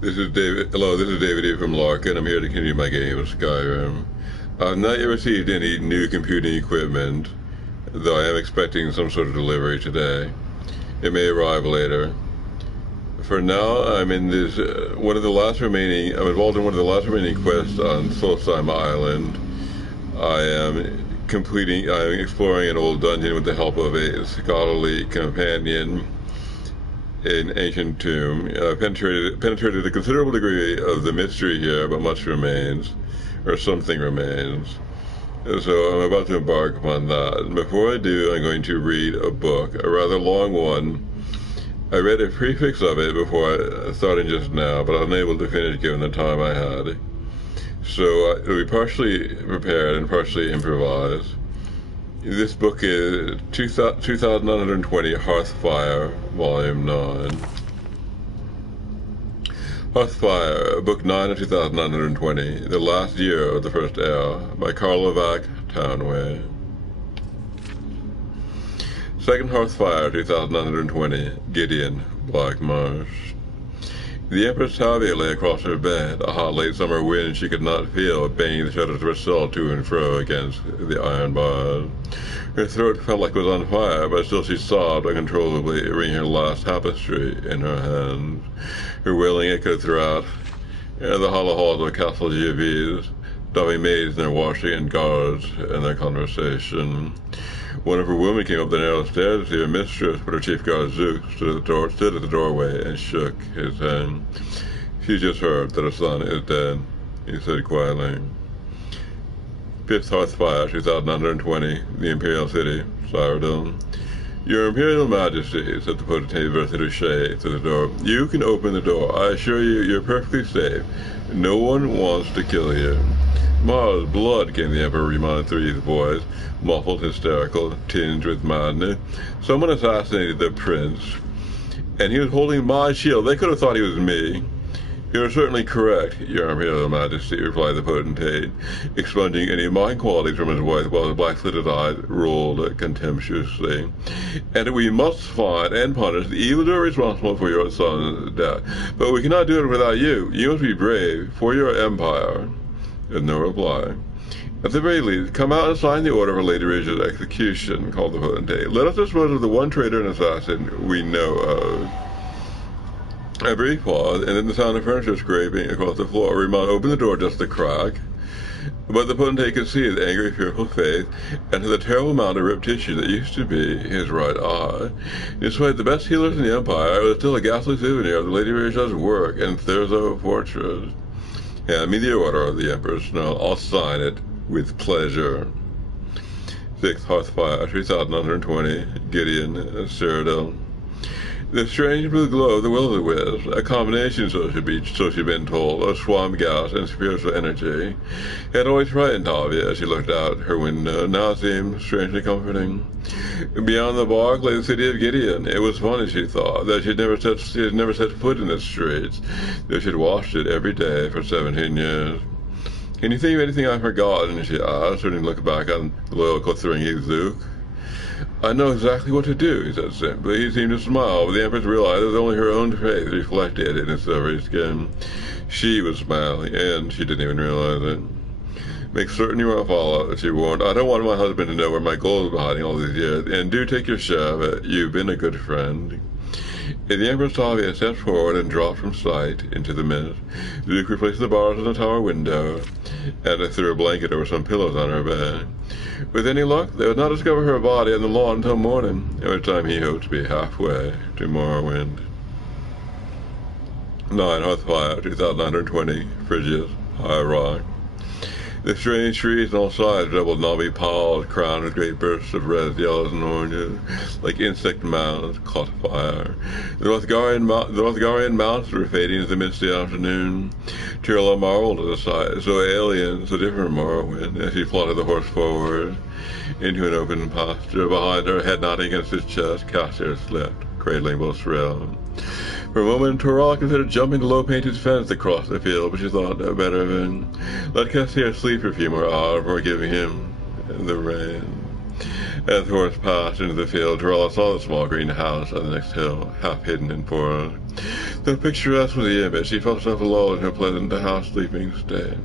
This is David. Hello, this is David here from Larkin. I'm here to continue my game of Skyrim. I've not yet received any new computing equipment, though I am expecting some sort of delivery today. It may arrive later. For now, I'm in this one of the last remaining. I'm involved in one of the last remaining quests on Solstheim Island. I am I'm exploring an old dungeon with the help of a scholarly companion. An ancient tomb. Penetrated a considerable degree of the mystery here, but much remains, or something remains. So I'm about to embark upon that. And before I do, I'm going to read a book, a rather long one. I read a prefix of it before starting just now, but I was unable to finish given the time I had. So it'll be partially prepared and partially improvised. This book is 2920 Hearthfire, Volume 9. Hearthfire, Book 9 of 2920, The Last Year of the First Era, by Karlovac Townway. Second Hearthfire, 2920, Gideon, Black Marsh. The Empress Tavia lay across her bed, a hot late summer wind she could not feel banging the shutters of her cell to and fro against the iron bars. Her throat felt like it was on fire, but still she sobbed uncontrollably, wringing her last tapestry in her hands. Her wailing echoed throughout the hollow halls of Castle Giaviz, dubbing maids in their washing and guards in their conversation. One of her women came up the narrow stairs to see her mistress, but her chief guard Zook stood at the doorway and shook his hand. She just heard that her son is dead, he said quietly. Fifth Hearthfire, 2920, the Imperial City, Cyrodiil. Your Imperial Majesty, said the potentate Vertidouche to the door. You can open the door. I assure you, you're perfectly safe. No one wants to kill you. Mars' blood, came the Emperor Remonthree's voice, muffled, hysterical, tinged with madness. Someone assassinated the prince, and he was holding my shield. They could have thought he was me. You're certainly correct, Your Imperial Majesty, replied the potentate, expunging any mind qualities from his voice while his black-slitted eyes rolled contemptuously. And we must find and punish the evildoer responsible for your son's death. But we cannot do it without you. You must be brave for your empire. And no reply. At the very least, come out and sign the order for Lady Ridge's execution, called the potentate. Let us dispose of the one traitor and assassin we know of. A brief pause, and then the sound of furniture scraping across the floor. Remont opened the door just a crack, but the potentate could see his angry, fearful face, and the terrible amount of ripped tissue that used to be his right eye. Despite the best healers in the Empire, it was still a ghastly souvenir of the Lady Ridge's work in Thurzo Fortress. Hand me the order, the Emperor snarled. I'll sign it with pleasure. Sixth Hearthfire, 2920, Gideon, Cyrodiil. The strange blue glow of the will-o'-the-wisp, a combination, so she'd been told, of swamp gas and spiritual energy, had always frightened Tavia as she looked out her window. Now it seemed strangely comforting. Beyond the bark lay the city of Gideon. It was funny, she thought, that she had never set foot in its streets, though she'd watched it every day for 17 years. Can you think of anything I've forgotten? She asked, turning to look back on the loyal Kothringi Zook. I know exactly what to do, he said simply. He seemed to smile, but the Empress realized it was only her own face reflected in his silvery skin. She was smiling, and she didn't even realize it. Make certain you won't follow, she warned. I don't want my husband to know where my gold has been hiding all these years, and do take your share of it. You've been a good friend. And the Empress Tavia stepped forward and dropped from sight into the mist. Zook replaced the bars in the tower window, and threw a blanket over some pillows on her bed. With any luck, they would not discover her body on the lawn until morning, at which time he hoped to be halfway to Morrowind. 9 Hearthfire, 2920, Phrygius, High Rock. The strange trees on all sides doubled knobby piles, crowned with great bursts of reds, yellows, and oranges, like insect mounds caught fire. The Northgarian mountains were fading into the misty afternoon. Tirla marveled at the sight, so alien, so different from Morrowind, as he plodded the horse forward into an open pasture. Behind her, head nodding against his chest, Cassier slept, cradling both realms. For a moment, Torala considered jumping the low-painted fence across the field, but she thought no better of it. Let Cassier sleep for a few more hours before giving him the rein. As the horse passed into the field, Torala saw the small green house on the next hill, half hidden in forest. Though picturesque was the image, she felt herself lulled in her pleasant half-sleeping state.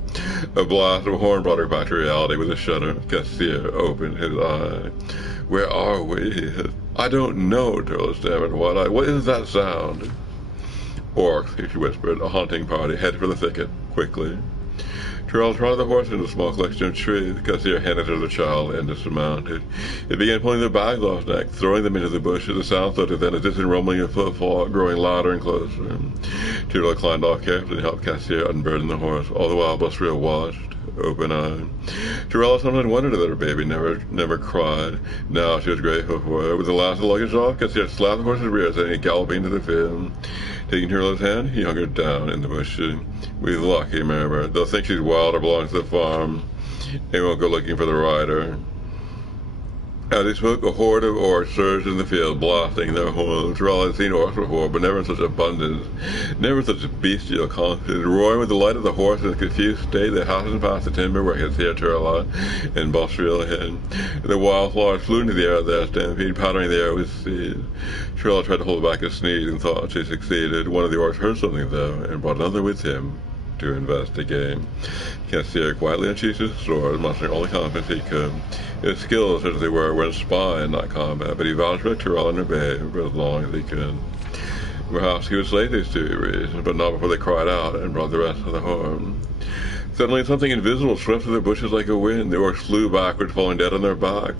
A blast of horn brought her back to reality with a shudder. Cassier opened his eye. Where are we? I don't know, Turtle stammered wide-eyed. What is that sound? Orcs, she whispered. A hunting party. Head for the thicket. Quickly. Terrell trotted the horse into a small collection of trees. Cassier handed her the child and dismounted. It began pulling their bags off his neck, throwing them into the bushes. The sound floated then, a distant rumbling of footfall, growing louder and closer. Terrell climbed off carefully and helped Cassier unburden the horse. All the while, Bustria watched, open-eyed. Terrell sometimes wondered that her baby never cried. Now she was grateful for it. With the last of the luggage off, Cassier slapped the horse's rear, sending it galloping into the field. Taking Turtle's hand, he hunkered down in the bushes. With luck, he murmured. They'll think she's wild or belongs to the farm. They won't go looking for the rider. As he spoke, a horde of orcs surged in the field, blasting their horns. Turtle had seen orcs before, but never in such abundance, never in such bestial confidence. Roaring with the light of the horse in a confused state, they hastened past the timber where Cassier, Turtle, and Bustria hid. The wildflowers flew into the air at their stampede, powdering the air with seed. Turtle tried to hold back a sneeze and thought she succeeded. One of the orcs heard something, though, and brought another with him to investigate. Cassier quietly unsheathed his sword, mustering all the confidence he could. His skills, such as they were in spy and not combat, but he vouched for Turtle and her babe for as long as he could. Perhaps he would slay these two reasons, but not before they cried out and brought the rest of the horde. Suddenly, something invisible swept through the bushes like a wind. The orcs flew backward, falling dead on their back.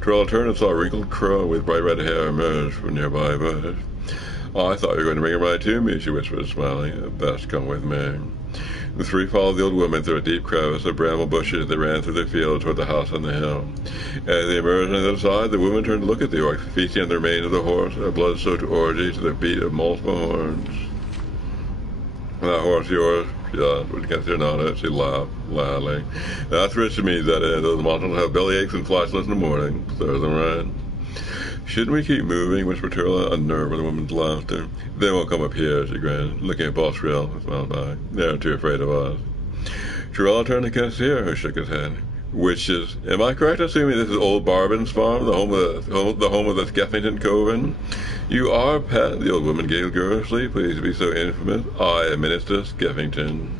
Turtle turned and saw a wrinkled crow with bright red hair emerge from a nearby bush. Oh, I thought you were going to bring him right to me, she whispered, smiling. Best come with me. The three followed the old woman through a deep crevice of bramble bushes that ran through the field toward the house on the hill. As they emerged on the other side, the woman turned to look at the orcs, feasting on the remains of the horse, a blood-soaked orgy to the beat of multiple horns. That horse yours? Yeah, when Cassier nodded, she laughed loudly. That's rich to me, that is. Those monsters have bellyaches and flatulence in the morning. Serves them right. Shouldn't we keep moving? Whispered Turtle, unnerved by the woman's laughter. They won't come up here, she grinned, looking at Bustria with smiled back. They're too afraid of us. Turtle turned to Cassier, who shook his head. Witches. Am I correct assuming this is old Barbin's farm, the home of the Skeffington Coven? You are, Pat, the old woman giggled girlishly. Please be so infamous. I am Minister Skeffington.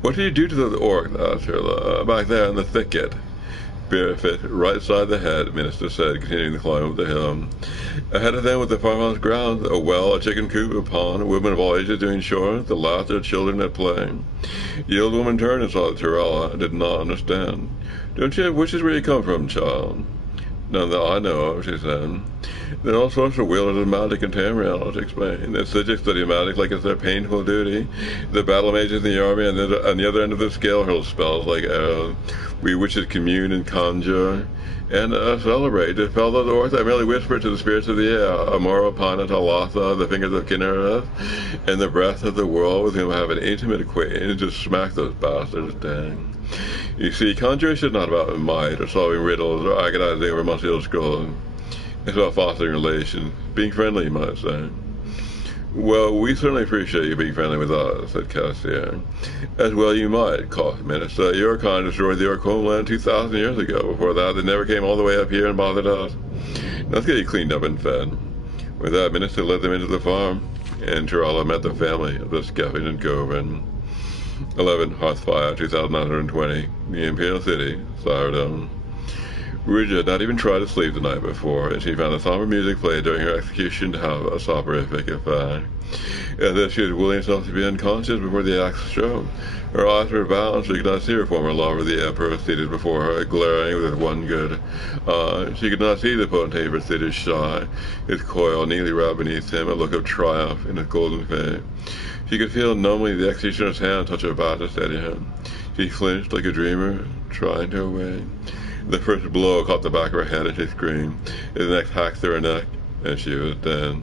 What did you do to the orc? Asked Turtle. Back there in the thicket. Barefoot, right side the head, Minister said, continuing the climb up the hill. Ahead of them was the farmhouse grounds, a well, a chicken coop, a pond, women of all ages doing chores, the laughter of children at play. The old woman turned and saw that Turtle and did not understand. Don't you have wishes where you come from, child? None that I know of, she said. There are all sorts of wielders of magic in Tamriel, she explained. The Psijics study magic like it's their painful duty. The battle mages in the army on the other end of the scale hurl spells like arrows. We witches commune and conjure and celebrate. To spell those orcs, I merely whisper to the spirits of the air, Amora, Pana, Talatha, the fingers of Kinnereth, and the breath of the world with whom I have an intimate acquaintance, to smack those bastards down. You see, conjuration is not about might or solving riddles or agonizing over muscular skulls. It's about fostering relations, being friendly, you might say. Well, we certainly appreciate you being friendly with us, said Cassier. As well you might, coughed Minister. Your kind destroyed the orc homeland 2,000 years ago. Before that, they never came all the way up here and bothered us. Now let's get you cleaned up and fed. With that, Minister led them into the farm, and Turtle met the family of the Skeffington Coven. 11 Hearthfire, 2920, the Imperial City, Skyrim. Ridge had not even tried to sleep the night before, and she found the somber music played during her execution to have a soporific effect. As if she was willing herself to be unconscious before the axe struck. Her eyes were bound, she could not see her former lover, the Emperor, seated before her, glaring with one good eye. She could not see the potentate, but seated shy, his coil neatly wrapped beneath him, a look of triumph in his golden face. She could feel numbly the executioner's hand touch her back to steady him. She flinched like a dreamer, trying to awake. The first blow caught the back of her head and she screamed. His next hacked through her neck, and she was dead.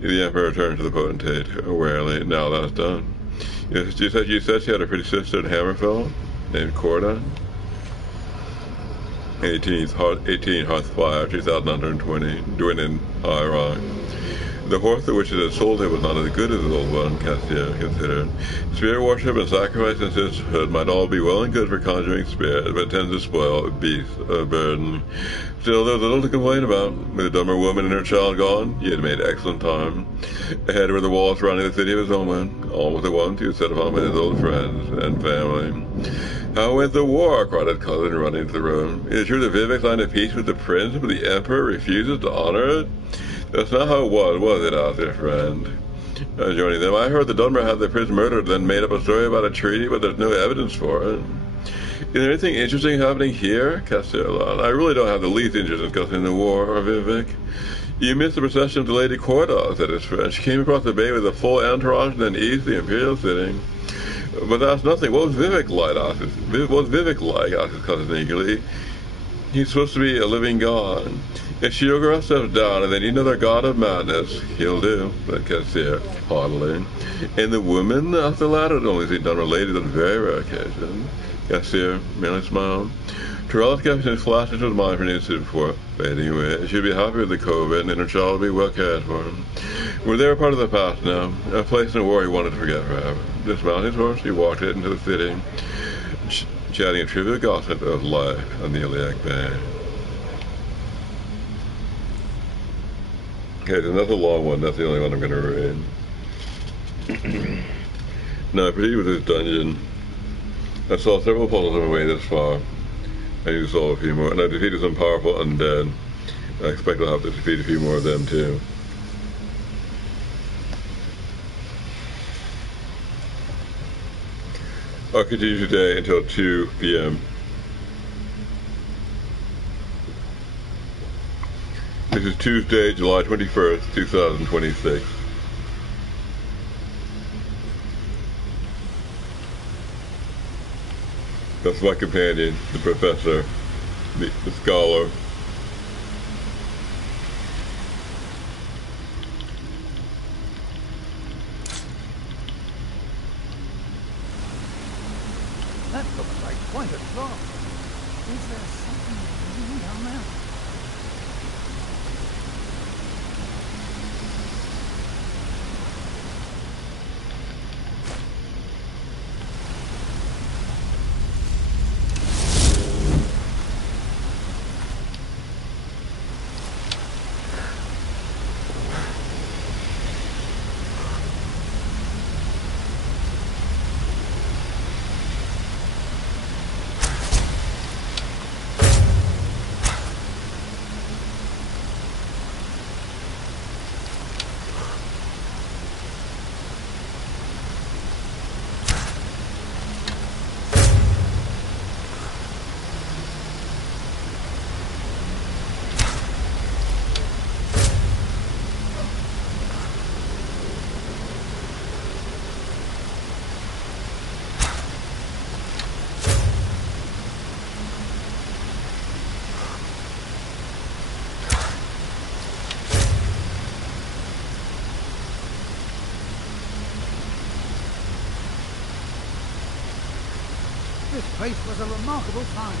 The Emperor turned to the potentate, warily. Now that's done. You said she had a pretty sister in Hammerfell, named Corda? 18 Hearthfire, 2920, Dwinin, Iraq. The horse that which it had sold him was not as good as the old one, Cassio considered. Spirit worship and sacrifice and sisterhood might all be well and good for conjuring spirits, but it tends to spoil beasts of burden. Still, there was little to complain about. With the dumber woman and her child gone, he had made excellent time. Ahead were the walls surrounding the city of his homeland. Almost at once he was set upon by his old friends and family. How went the war? Cried his cousin, running into the room. Is it true that Vivek signed a peace with the prince, but the emperor refuses to honor it? That's not how it was it, asked their friend. Joining them, I heard the Dunmer had the prince murdered, then made up a story about a treaty, but there's no evidence for it. Is there anything interesting happening here? Castellan. I really don't have the least interest in discussing the war, Vivek. You missed the procession of the Lady Corda, said his friend. She came across the bay with a full entourage and then east the Imperial City. But that's nothing. What was Vivek like? Asked his cousin eagerly. He's supposed to be a living god. If Shiogara steps down and they need another god of madness, he'll do, said Cassier haughtily. And the woman? Asked the latter. Had only seen Dunmer ladies on very rare occasions. Cassier merely smiled. Torel's caption flashed into his mind for an instant before fading away. She'd be happy with the COVID, and her child would be well cared for. Well, they were part of the past now, a place in a war he wanted to forget forever. Dismounting his horse, he walked it into the city, chatting a trivial gossip of life on the Iliac Bay. Okay, so that's a long one. That's the only one I'm going to read. Now, I proceeded with this dungeon. I saw several puzzles on my way this far. I need to solve a few more, and I defeated some powerful undead. I expect I'll have to defeat a few more of them too. I'll continue today until 2 p.m. This is Tuesday, July 21st, 2026. That's my companion, the professor, the scholar. That looks like quite a drop. Is there something down there? This place was a remarkable find.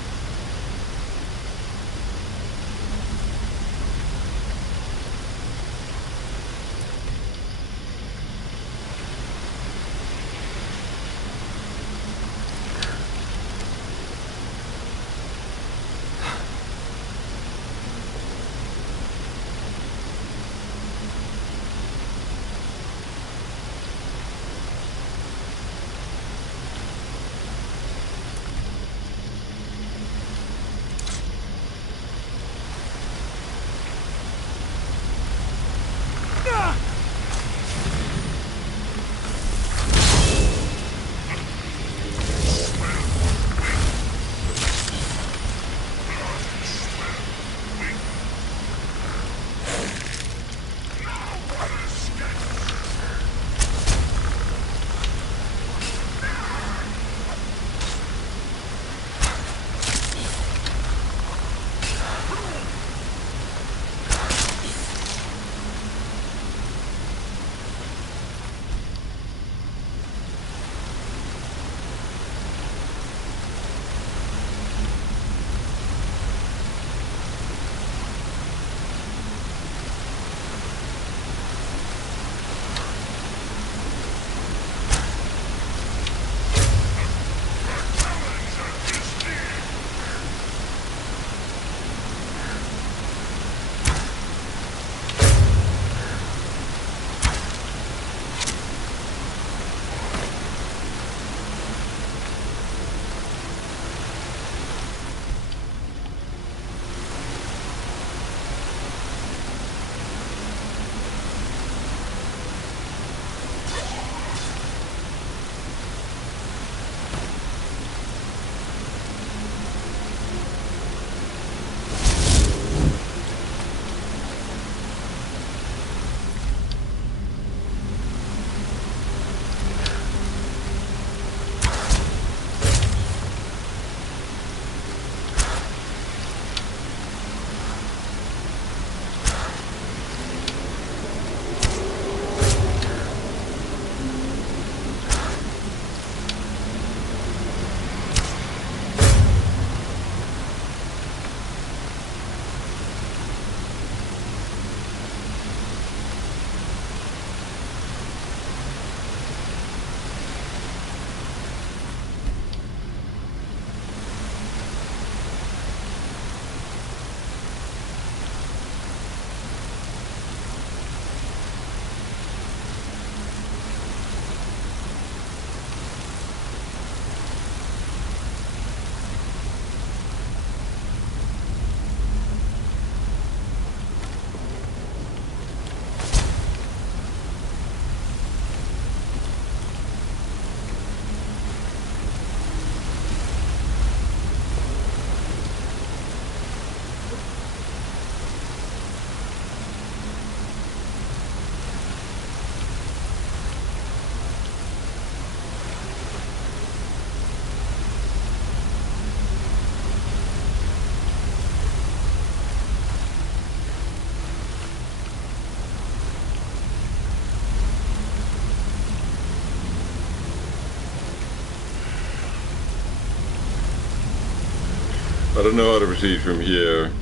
I don't know how to proceed from here.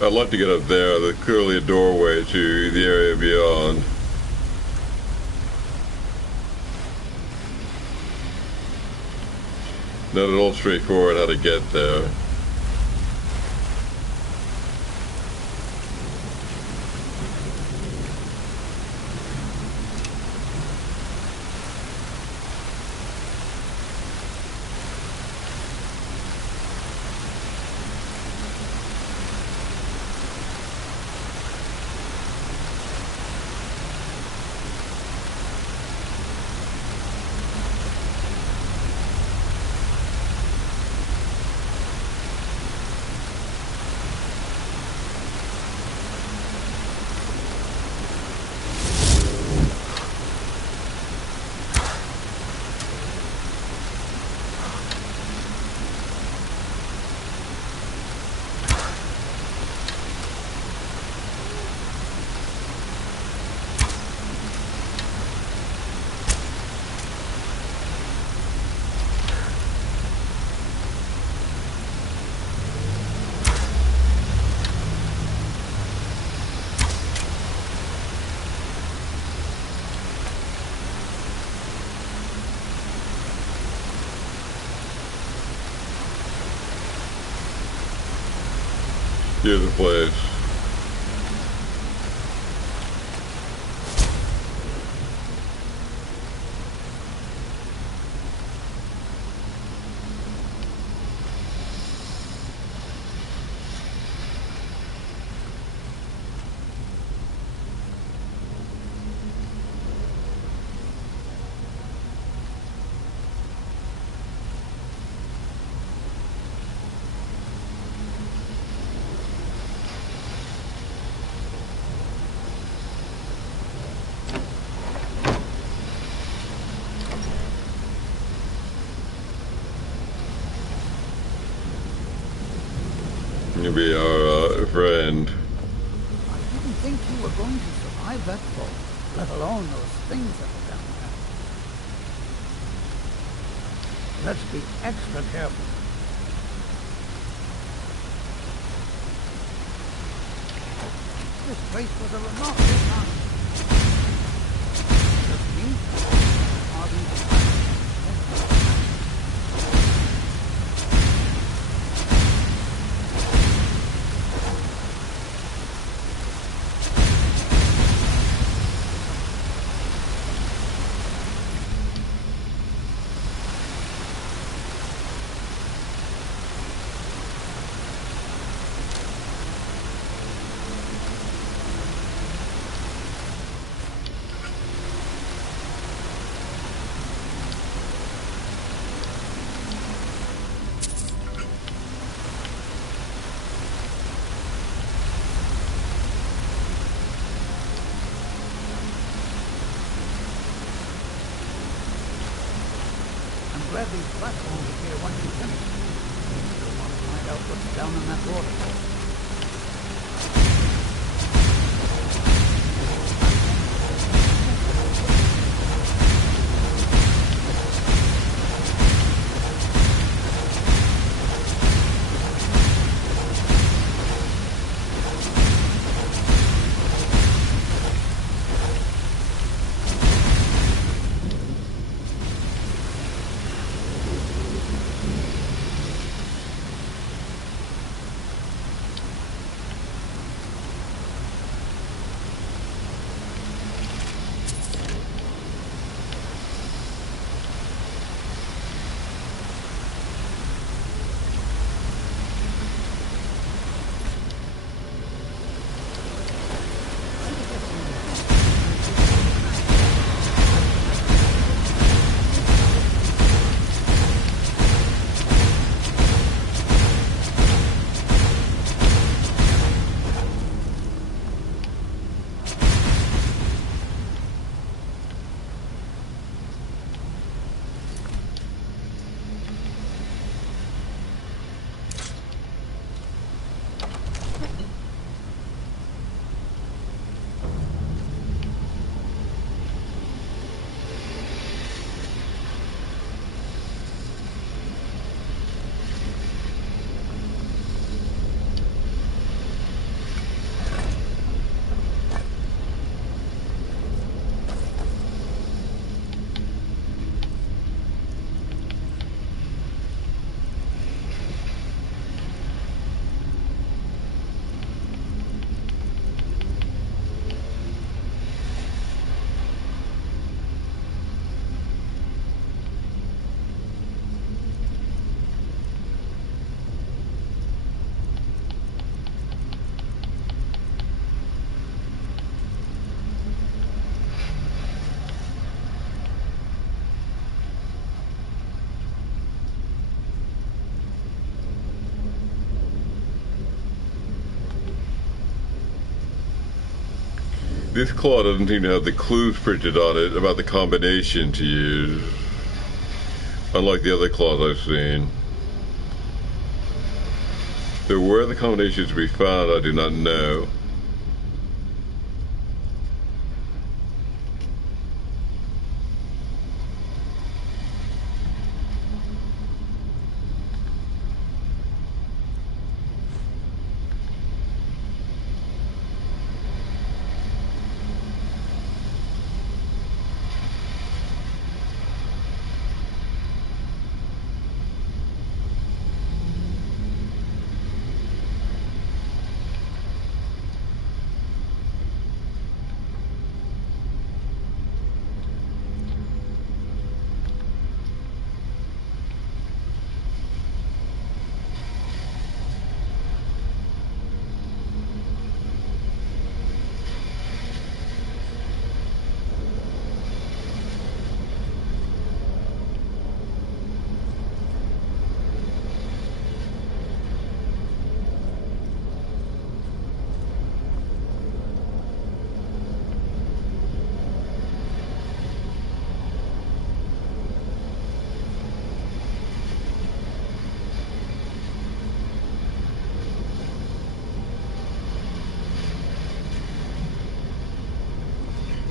I'd like to get up there. There's clearly a doorway to the area beyond. Not at all straightforward how to get there. Here's the place. You'll be our friend. I didn't think you were going to survive that fall, let alone those things that were down there. Let's be extra careful. This place was a remarkable time. Just me, Harvey, glad these platforms appear once you finish. You'll want to find out what's down in that waterfall. This claw doesn't seem to have the clues printed on it about the combination to use, unlike the other claws I've seen. So where the combination is to be found, I do not know.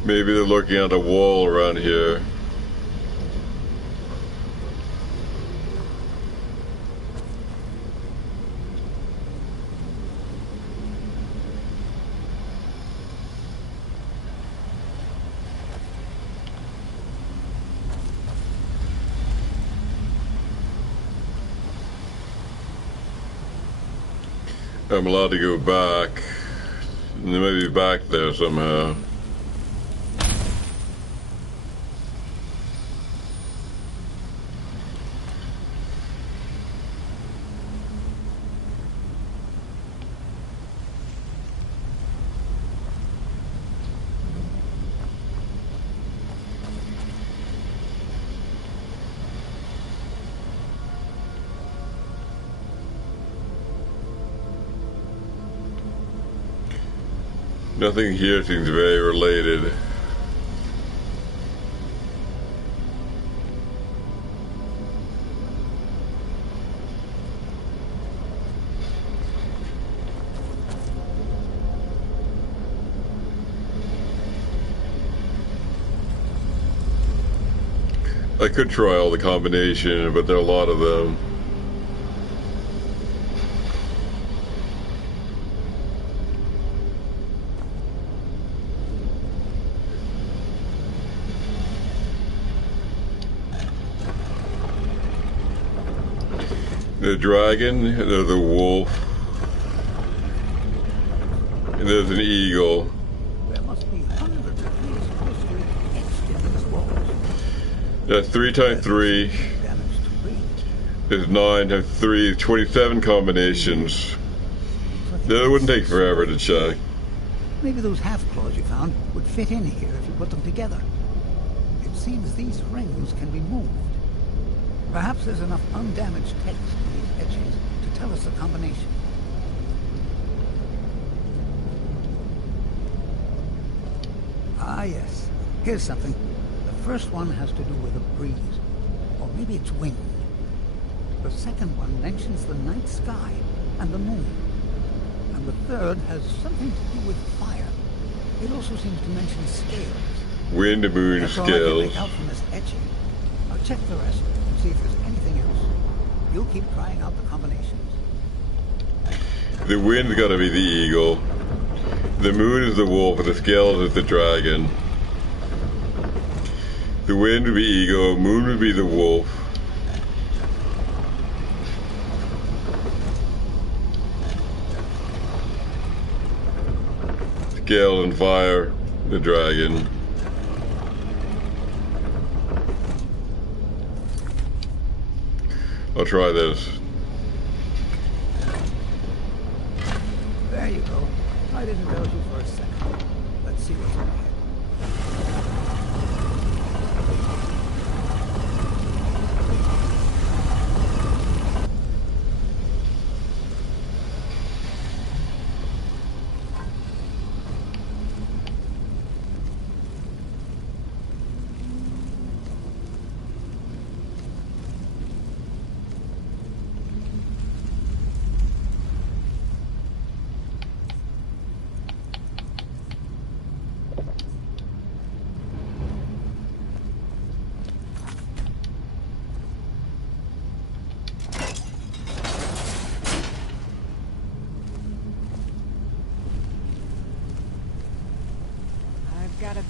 Maybe they're looking at a wall around here. I'm allowed to go back. They may be back there somehow. Nothing here seems very related. I could try all the combination, but there are a lot of them. The dragon, there's a wolf, and there's an eagle. There must be hundreds of years of history etched in these walls. That's 3 times 3 Damage to read. is 9 times 3 is 27 combinations. That wouldn't take forever to check. Maybe those half claws you found would fit in here if you put them together. It seems these rings can be moved. Perhaps there's enough undamaged text in these etchings to tell us the combination. Ah, yes. Here's something. The first one has to do with a breeze. Or maybe it's wind. The second one mentions the night sky and the moon. And the third has something to do with fire. It also seems to mention scales. Wind, moon, That's all I can scales. make out from this etching. I'll check the rest and see if there's anything else. You keep trying out the combinations. The wind's gotta be the eagle. The moon is the wolf, and the scales is the dragon. The wind would be eagle, moon would be the wolf. Scales and fire, the dragon. I'll try this. There you go. I didn't doubt you for a second. Let's see what's ahead.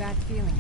bad feeling.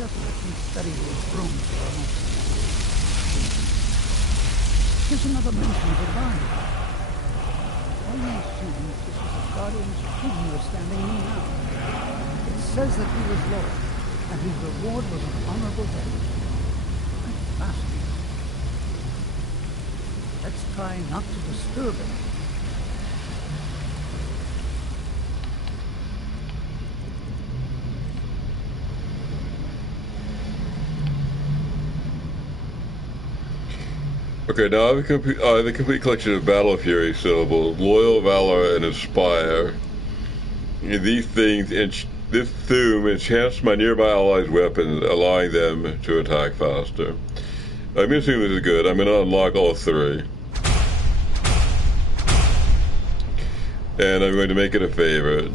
Just let me study these runes for a moment. Here's another mention of a vine. I assume this is the Guardian's tomb we're standing in now. It says that he was loyal, and his reward was an honorable death. That's fascinating. Let's try not to disturb him. Okay, now I have a complete collection of Battle Fury syllables, Loyal, Valor, and Inspire. These things, this tomb enchants my nearby allies' weapons, allowing them to attack faster. I'm going to assume this is good. I'm going to unlock all three. And I'm going to make it a favorite.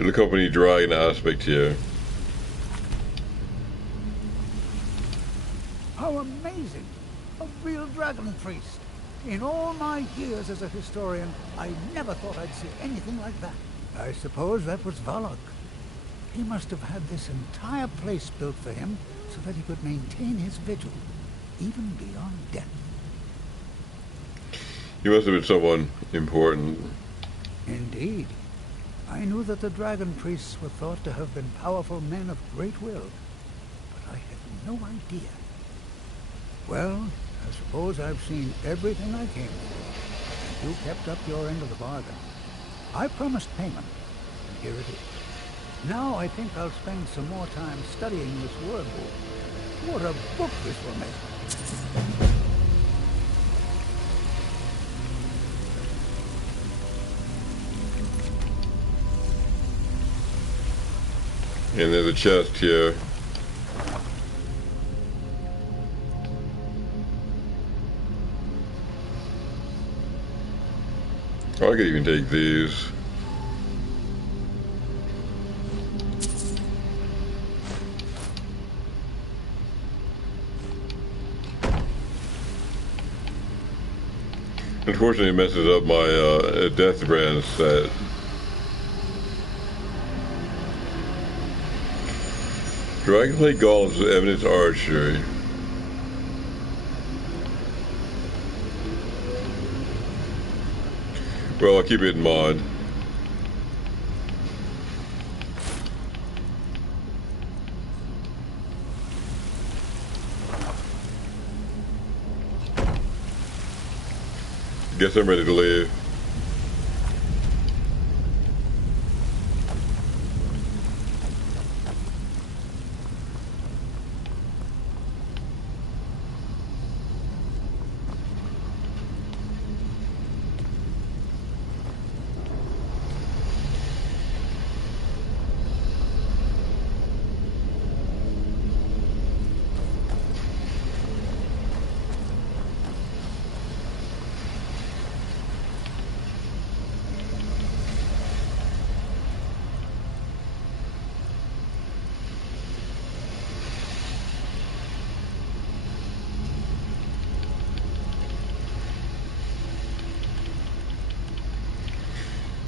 It'll accompany Dragon aspect here. How amazing! A real dragon priest! In all my years as a historian, I never thought I'd see anything like that. I suppose that was Valak. He must have had this entire place built for him so that he could maintain his vigil, even beyond death. He must have been someone important. Indeed. I knew that the dragon priests were thought to have been powerful men of great will, but I had no idea. Well, I suppose I've seen everything I came for. You kept up your end of the bargain. I promised payment, and here it is. Now I think I'll spend some more time studying this word book. What a book this will make. And there's a chest here. I could even take these. Unfortunately, it messes up my death brand set. Dragonblade gauntlets with evidence archery. Well, I'll keep it in mind. Guess I'm ready to leave.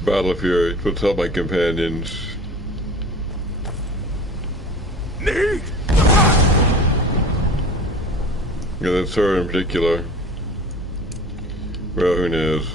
Battle of Fury. Let's help my companions. Me? Yeah, that's her in particular. Well, who knows?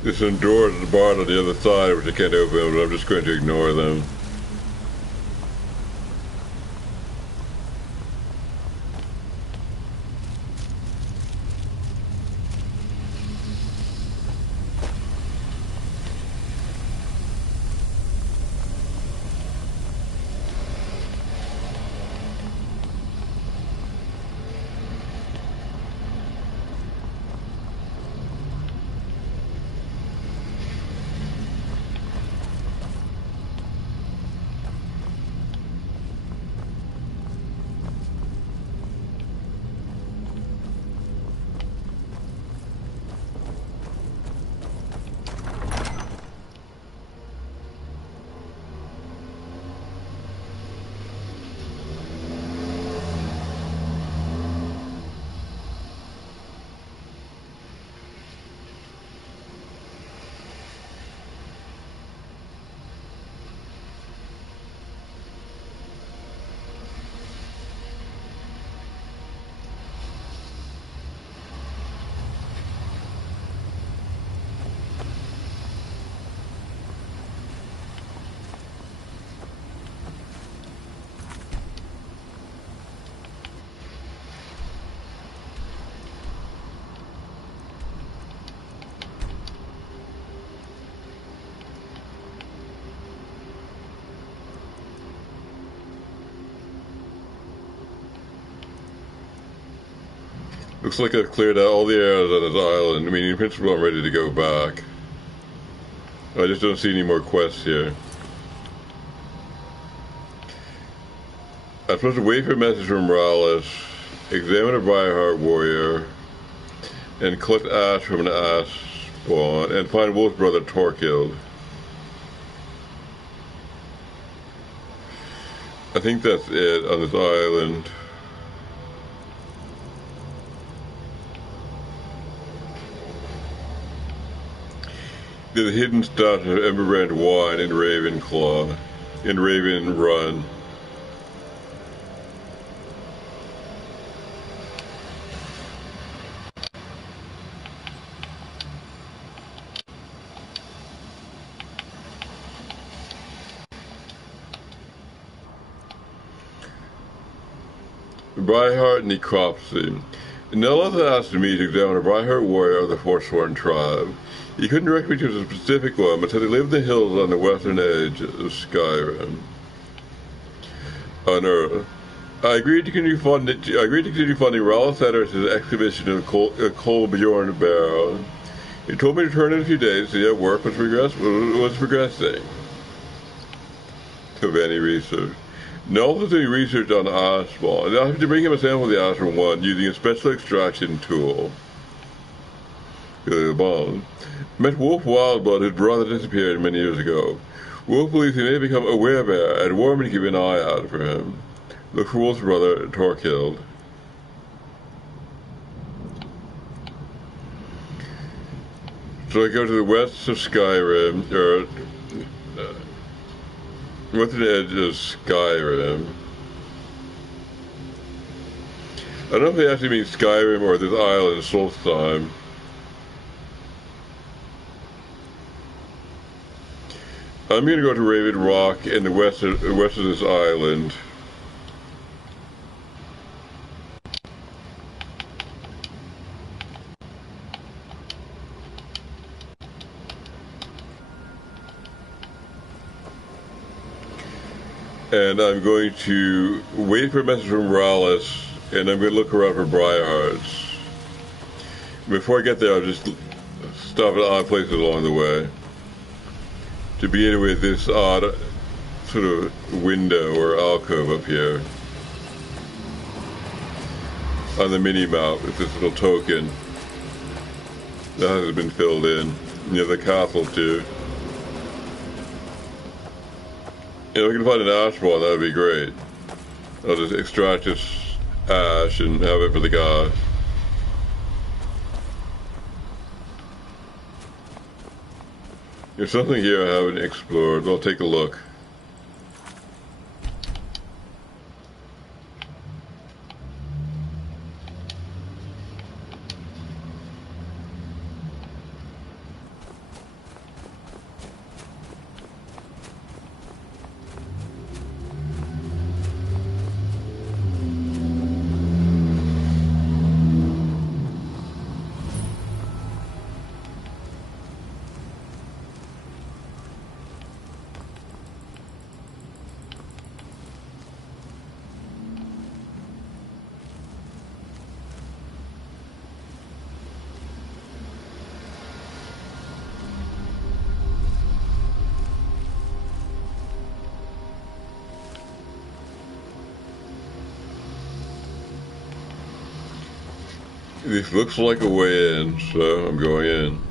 There's some doors at the bar on the other side which I can't open, but I'm just going to ignore them. Looks like I've cleared out all the areas on this island. I mean, in principle, I'm ready to go back. I just don't see any more quests here. I'm supposed to wait for a message from Morales, examine a Briarheart warrior, and collect ash from an ash spawn, and find Wolf's brother Torkild. I think that's it on this island. There's a hidden stash of Emberbrand wine in Ravenclaw, in Raven Run. Briarheart necropsy. Nelith asked me to examine a Briarheart warrior of the Forsworn tribe. He couldn't direct me to a specific one, but said he lived in the hills on the western edge of Skyrim. On Earth. I agreed to continue funding Ralph Osiris' exhibition of Kolbjorn Barrow. He told me to return in a few days to see how work was progressing. Of any research. Nelson was doing research on Ashball, and I have to bring him a sample of the Ashball one using a special extraction tool. Met Wolf Wildblood, whose brother disappeared many years ago. Wolf believes he may have become a werebear and warned me to keep an eye out for him. Look for Wolf's brother, Torkild. So I go to the west of Skyrim, or western edge of Skyrim. I don't know if they actually mean Skyrim or this island, Solstheim. I'm going to go to Raven Rock in the west of this island. And I'm going to wait for a message from Rallis, and I'm going to look around for Briarhearts. Before I get there, I'll just stop at odd places along the way. To begin with, this odd sort of window or alcove up here on the mini-map with this little token that hasn't been filled in. Near the castle too. If we can find an ash ball, that would be great. I'll just extract this ash and have it for the guy. There's something here I haven't explored. I'll take a look. This looks like a way in, so I'm going in.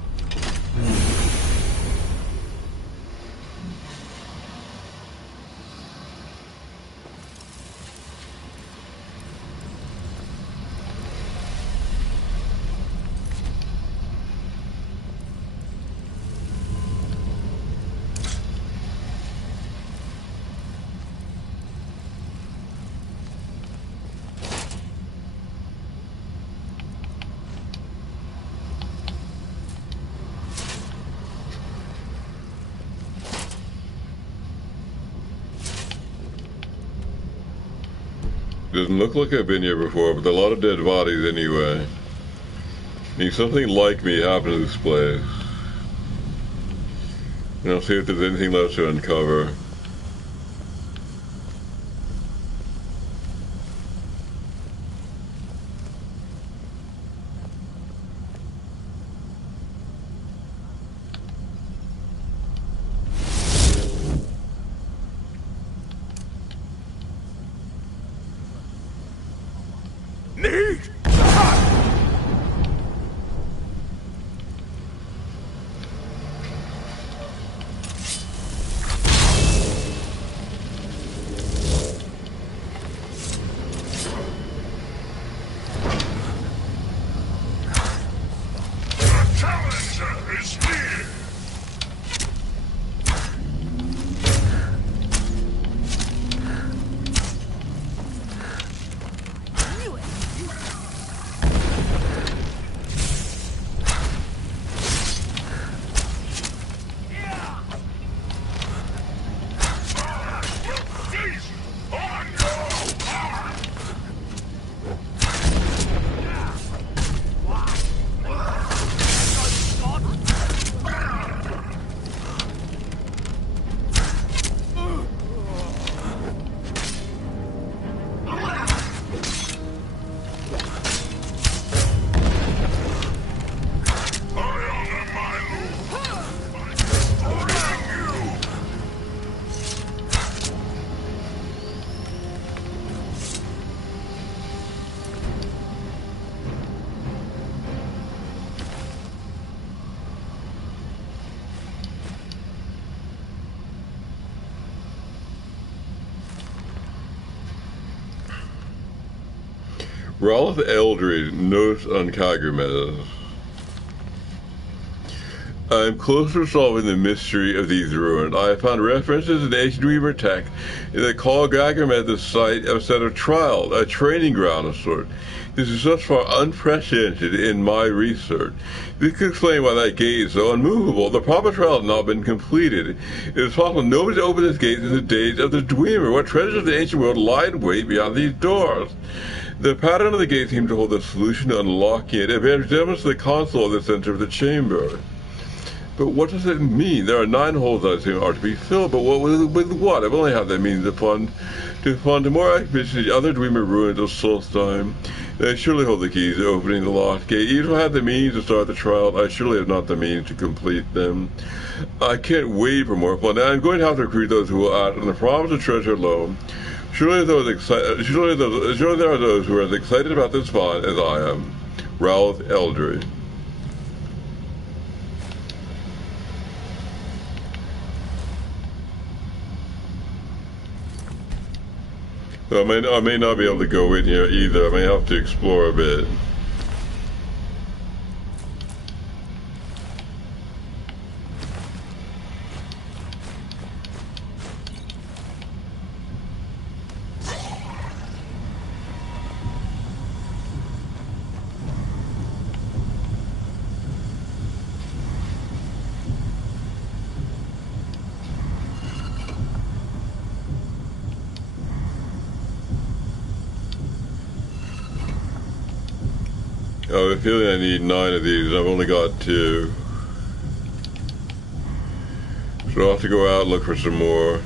Doesn't look like I've been here before, but there are a lot of dead bodies anyway. I mean, something like me happened to this place. And I'll see if there's anything left to uncover. Challenger is near! Ralph Eldred, notes on Kagurmez. I am close to solving the mystery of these ruins. I have found references to ancient Weaver tech that call Kagurmez the site of a set of trial, a training ground of sort. This is thus far unprecedented in my research. This could explain why that gate is so unmovable. The proper trial has not been completed. It is possible nobody opened this gate in the days of the Dreamer. What treasures of the ancient world lie in wait beyond these doors? The pattern of the gate seems to hold the solution to unlocking it. It resembles the console at the center of the chamber. But what does it mean? There are 9 holes I assume are to be filled, but with what? I've only had that means to fund more expeditions to the other Dreamer ruins of Solstheim. They surely hold the keys to opening the locked gate. Even if I had the means to start the trial, I surely have not the means to complete them. I can't wait for more fun. I'm going to have to recruit those who will act on the promise of treasure alone. Surely there are those who are as excited about this fun as I am. Ralph Eldred. So I may not be able to go in here either. I may have to explore a bit. I have a feeling I need 9 of these, and I've only got 2. So I'll have to go out and look for some more.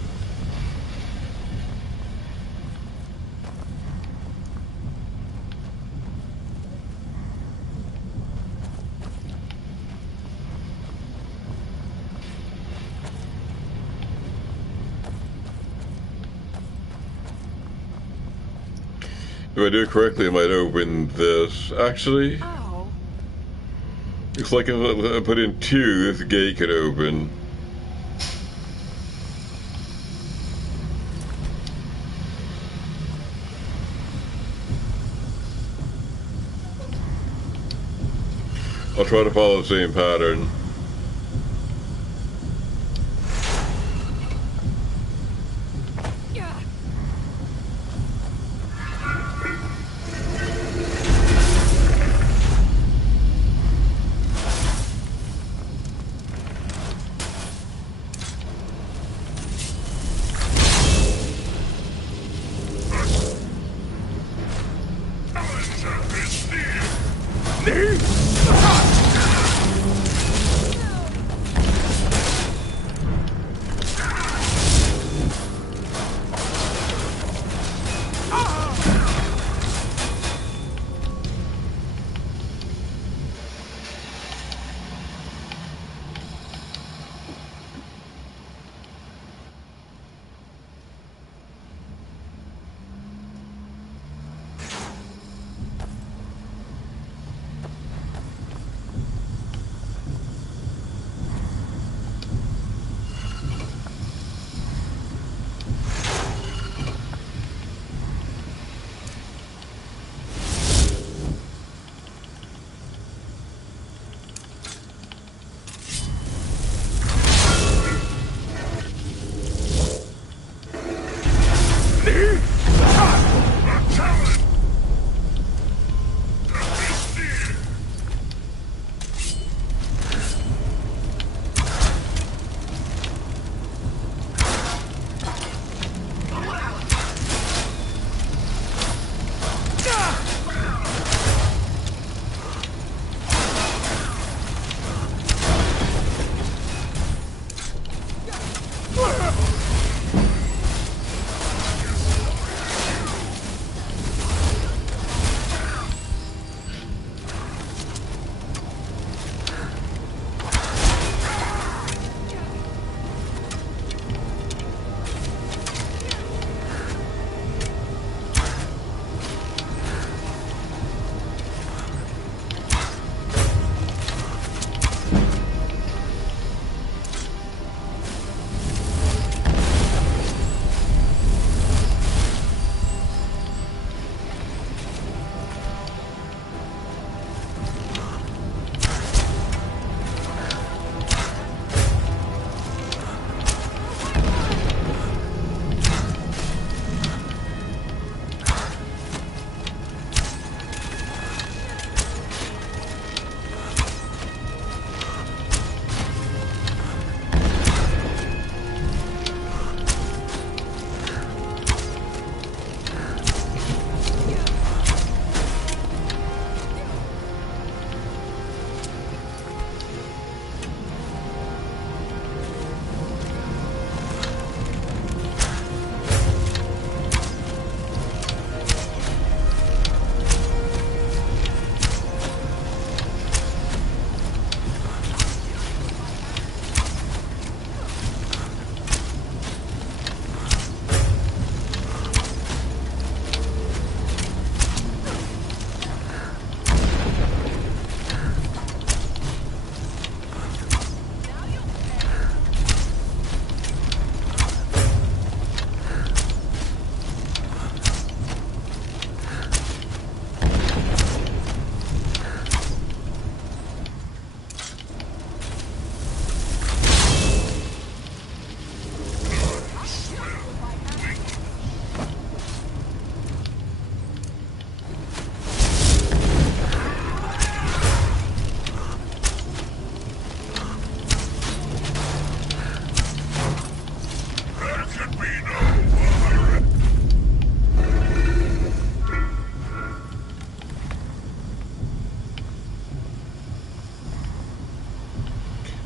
If I do it correctly, I might open this. Actually, looks like if I put in 2, this gate could open. I'll try to follow the same pattern.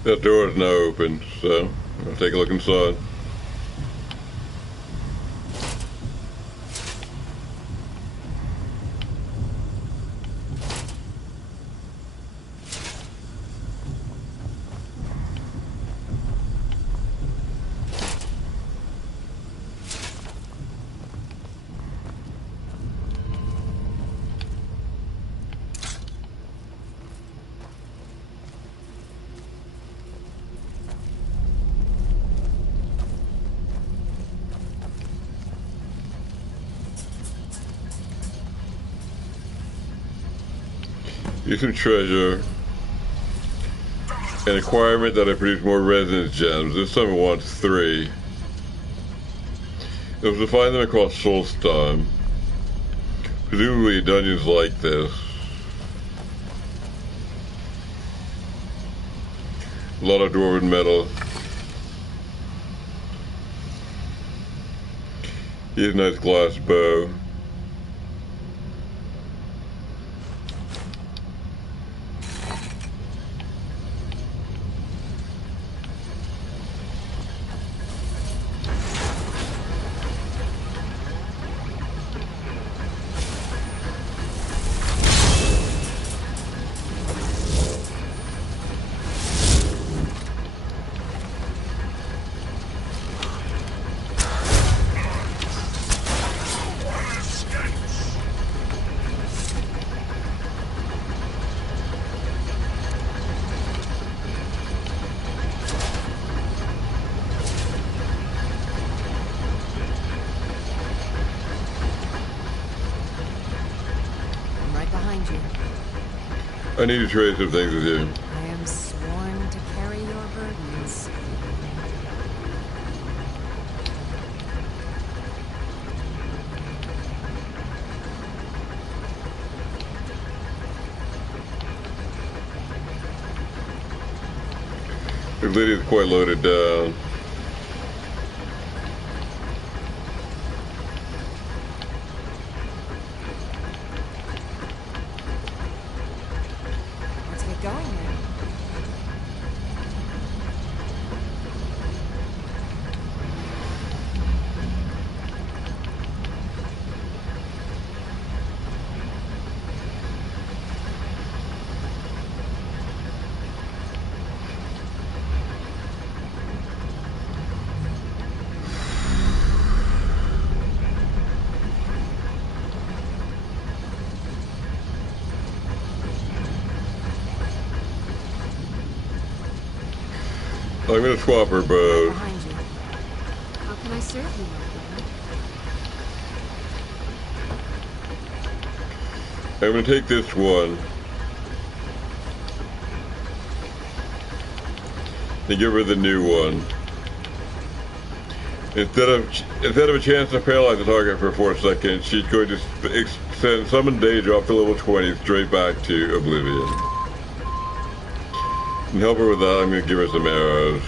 That door is now open, so I'll take a look inside. Use some treasure. An requirement that I produce more resonance gems. This time it wants 3. It was to find them across Solstheim. Presumably dungeons like this. A lot of dwarven metal. Here's a nice glass bow. I need to trade some things with you. I am sworn to carry your burdens. The lady's quite loaded down. I'm gonna swap her bows. Behind you. How can I serve you, Larkin? I'm gonna take this one and give her the new one. Instead of a chance to paralyze the target for 4 seconds, she's going to send summon Daedra up to level 20 straight back to Oblivion. And help her with that, I'm going to give her some arrows.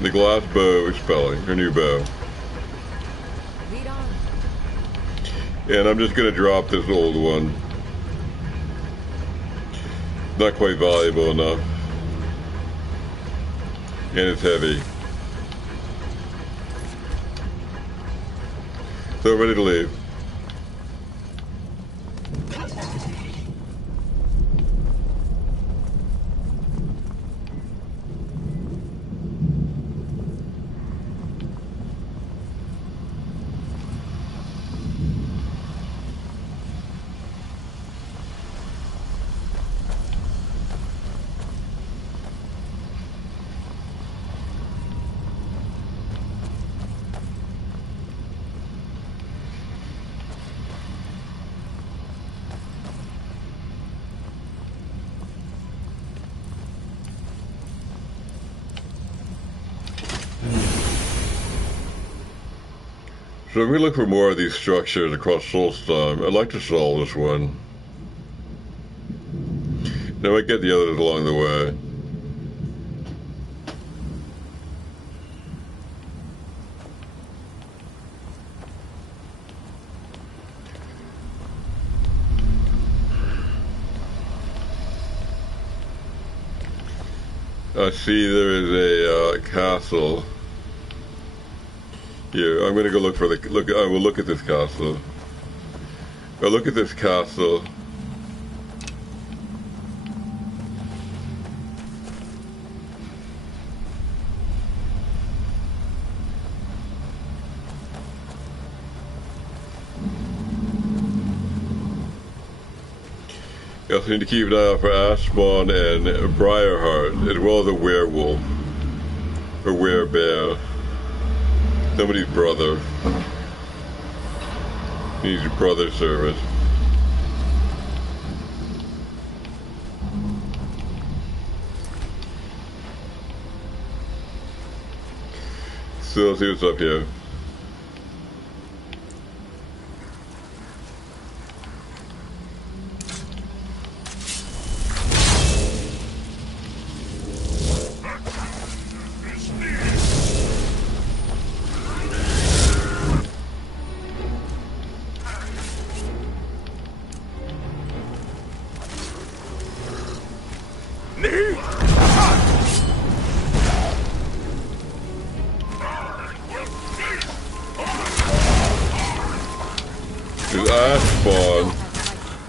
The glass bow expelling, her new bow. Lead on. And I'm just gonna drop this old one. Not quite valuable enough. And it's heavy. So ready to leave. So I'm going to look for more of these structures across Solstheim. I'd like to solve this one. Now I get the others along the way. I see there is a castle. Here, I'm gonna go look for the look. I will look at this castle. I'll look at this castle. You also need to keep an eye out for Ashbon and Briarheart, as well as a werewolf. Or werebear. Somebody's brother. Needs brother service. So let's see what's up here.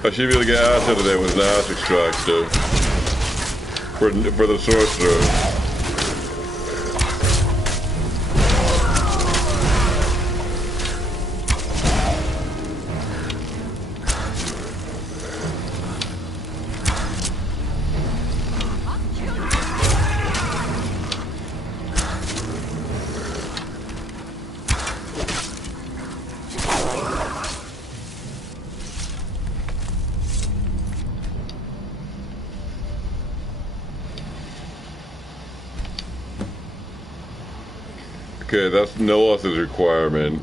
I should be able to get ass out of there with an ass extractor for the sorcerer. Okay, that's Nelos' requirement.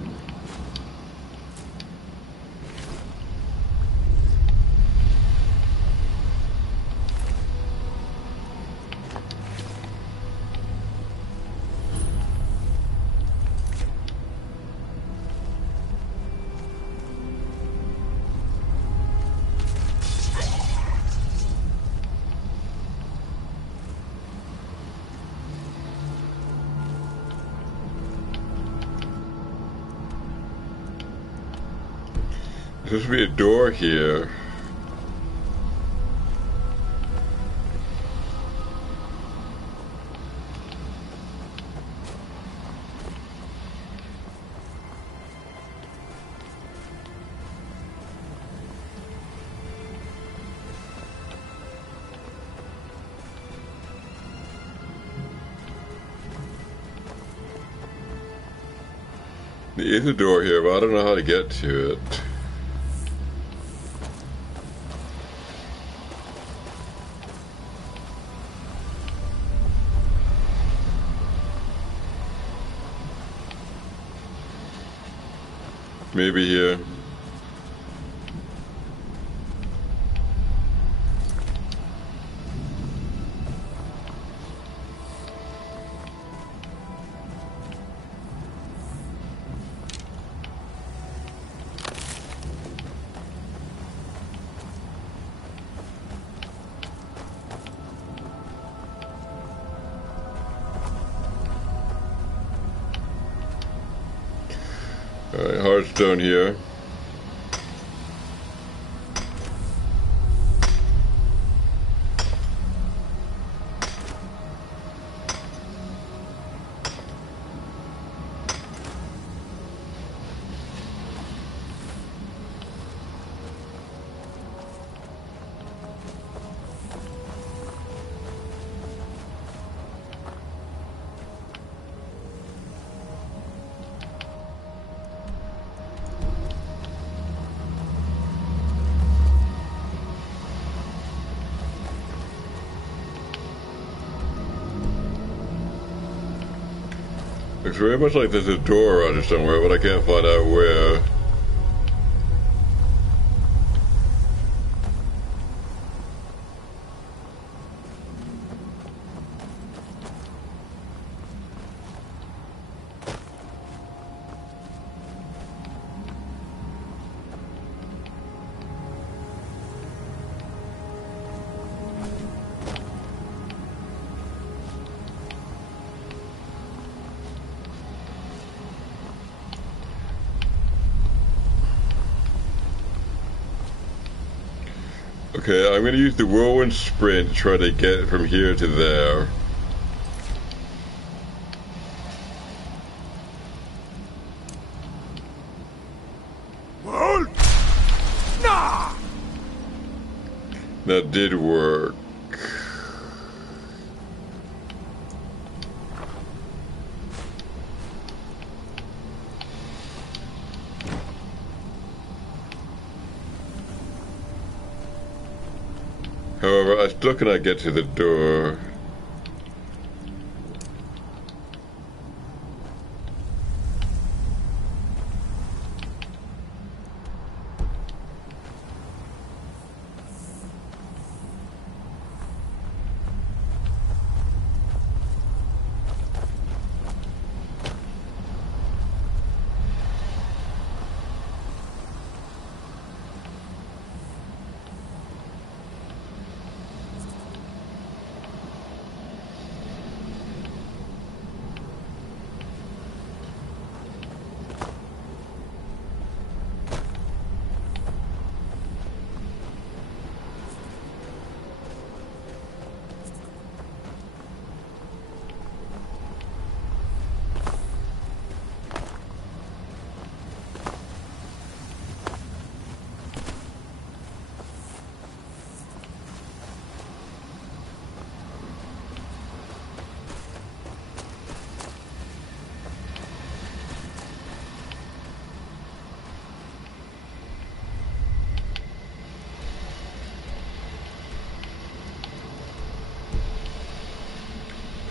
There should be a door here. There is a door here, but I don't know how to get to it. Maybe here. Alright, Hearthstone here. It's very much like there's a door around here somewhere, but I can't find out where. Okay, I'm going to use the whirlwind sprint to try to get from here to there. That did work. However, I still cannot get to the door.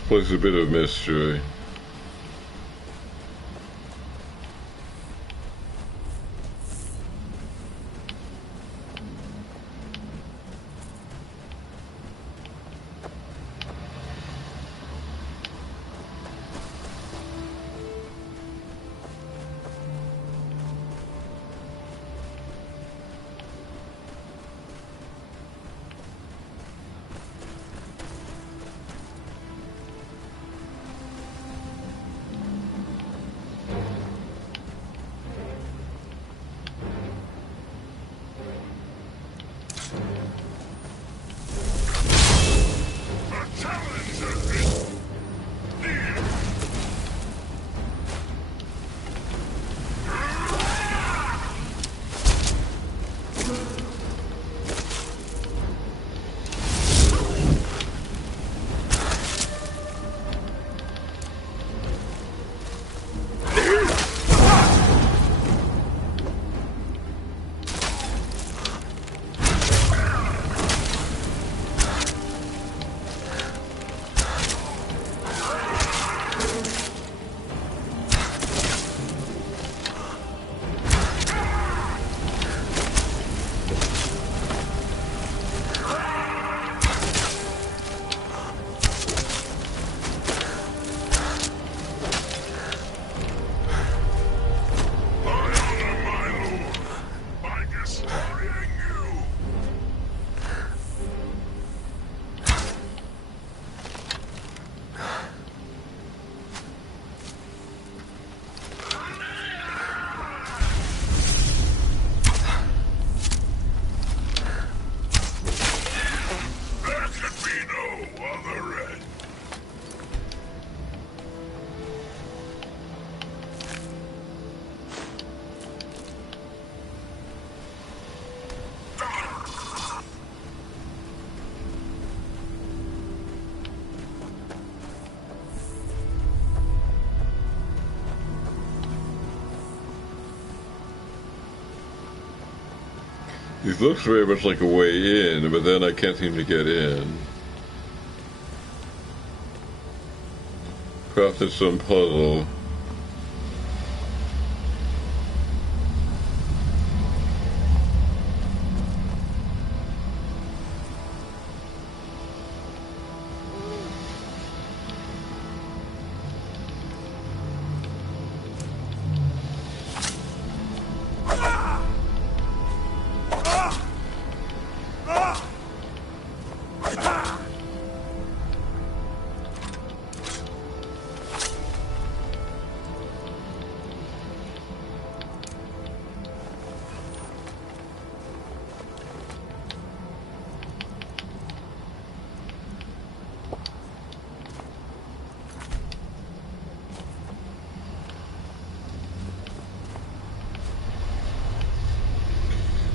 Place is a bit of mystery. This looks very much like a way in, but then I can't seem to get in. Perhaps it's some puzzle.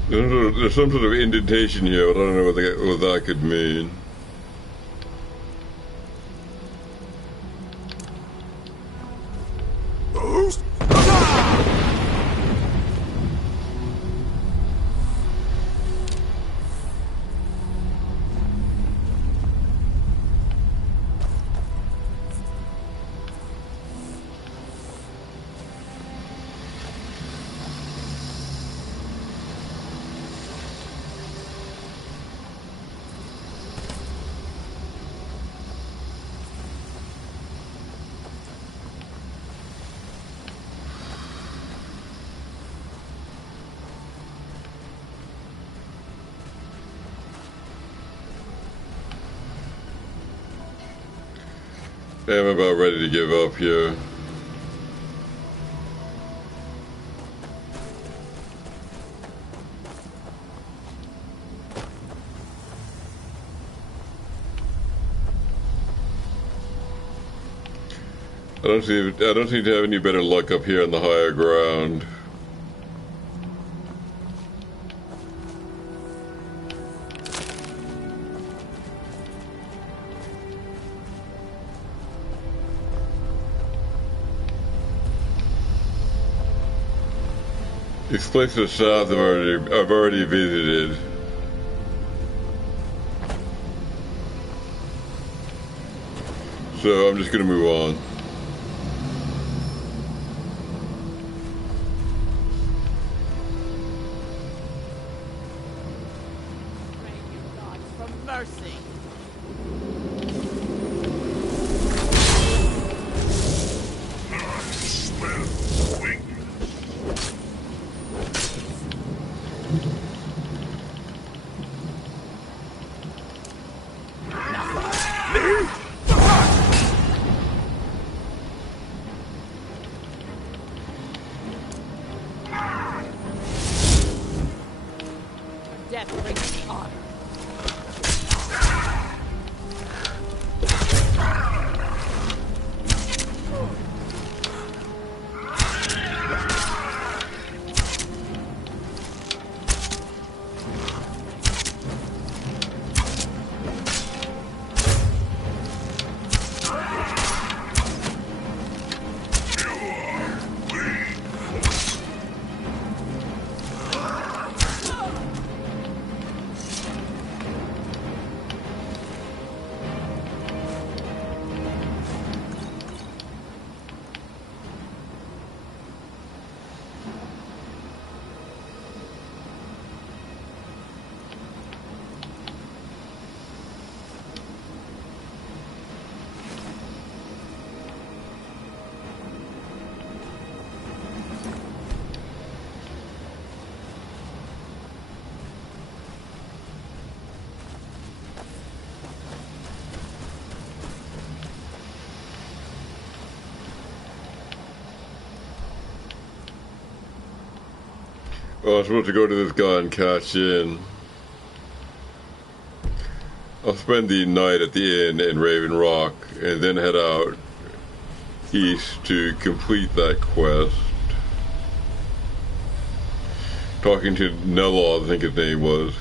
There's some sort of indentation here, but I don't know what that could mean. I'm about ready to give up here. I don't seem to have any better luck up here on the higher ground. These places south I've already visited. So I'm just gonna move on. Oh, I'm supposed to go to this guy and cash in. I'll spend the night at the inn in Raven Rock and then head out east to complete that quest. Talking to Nelod, I think his name was.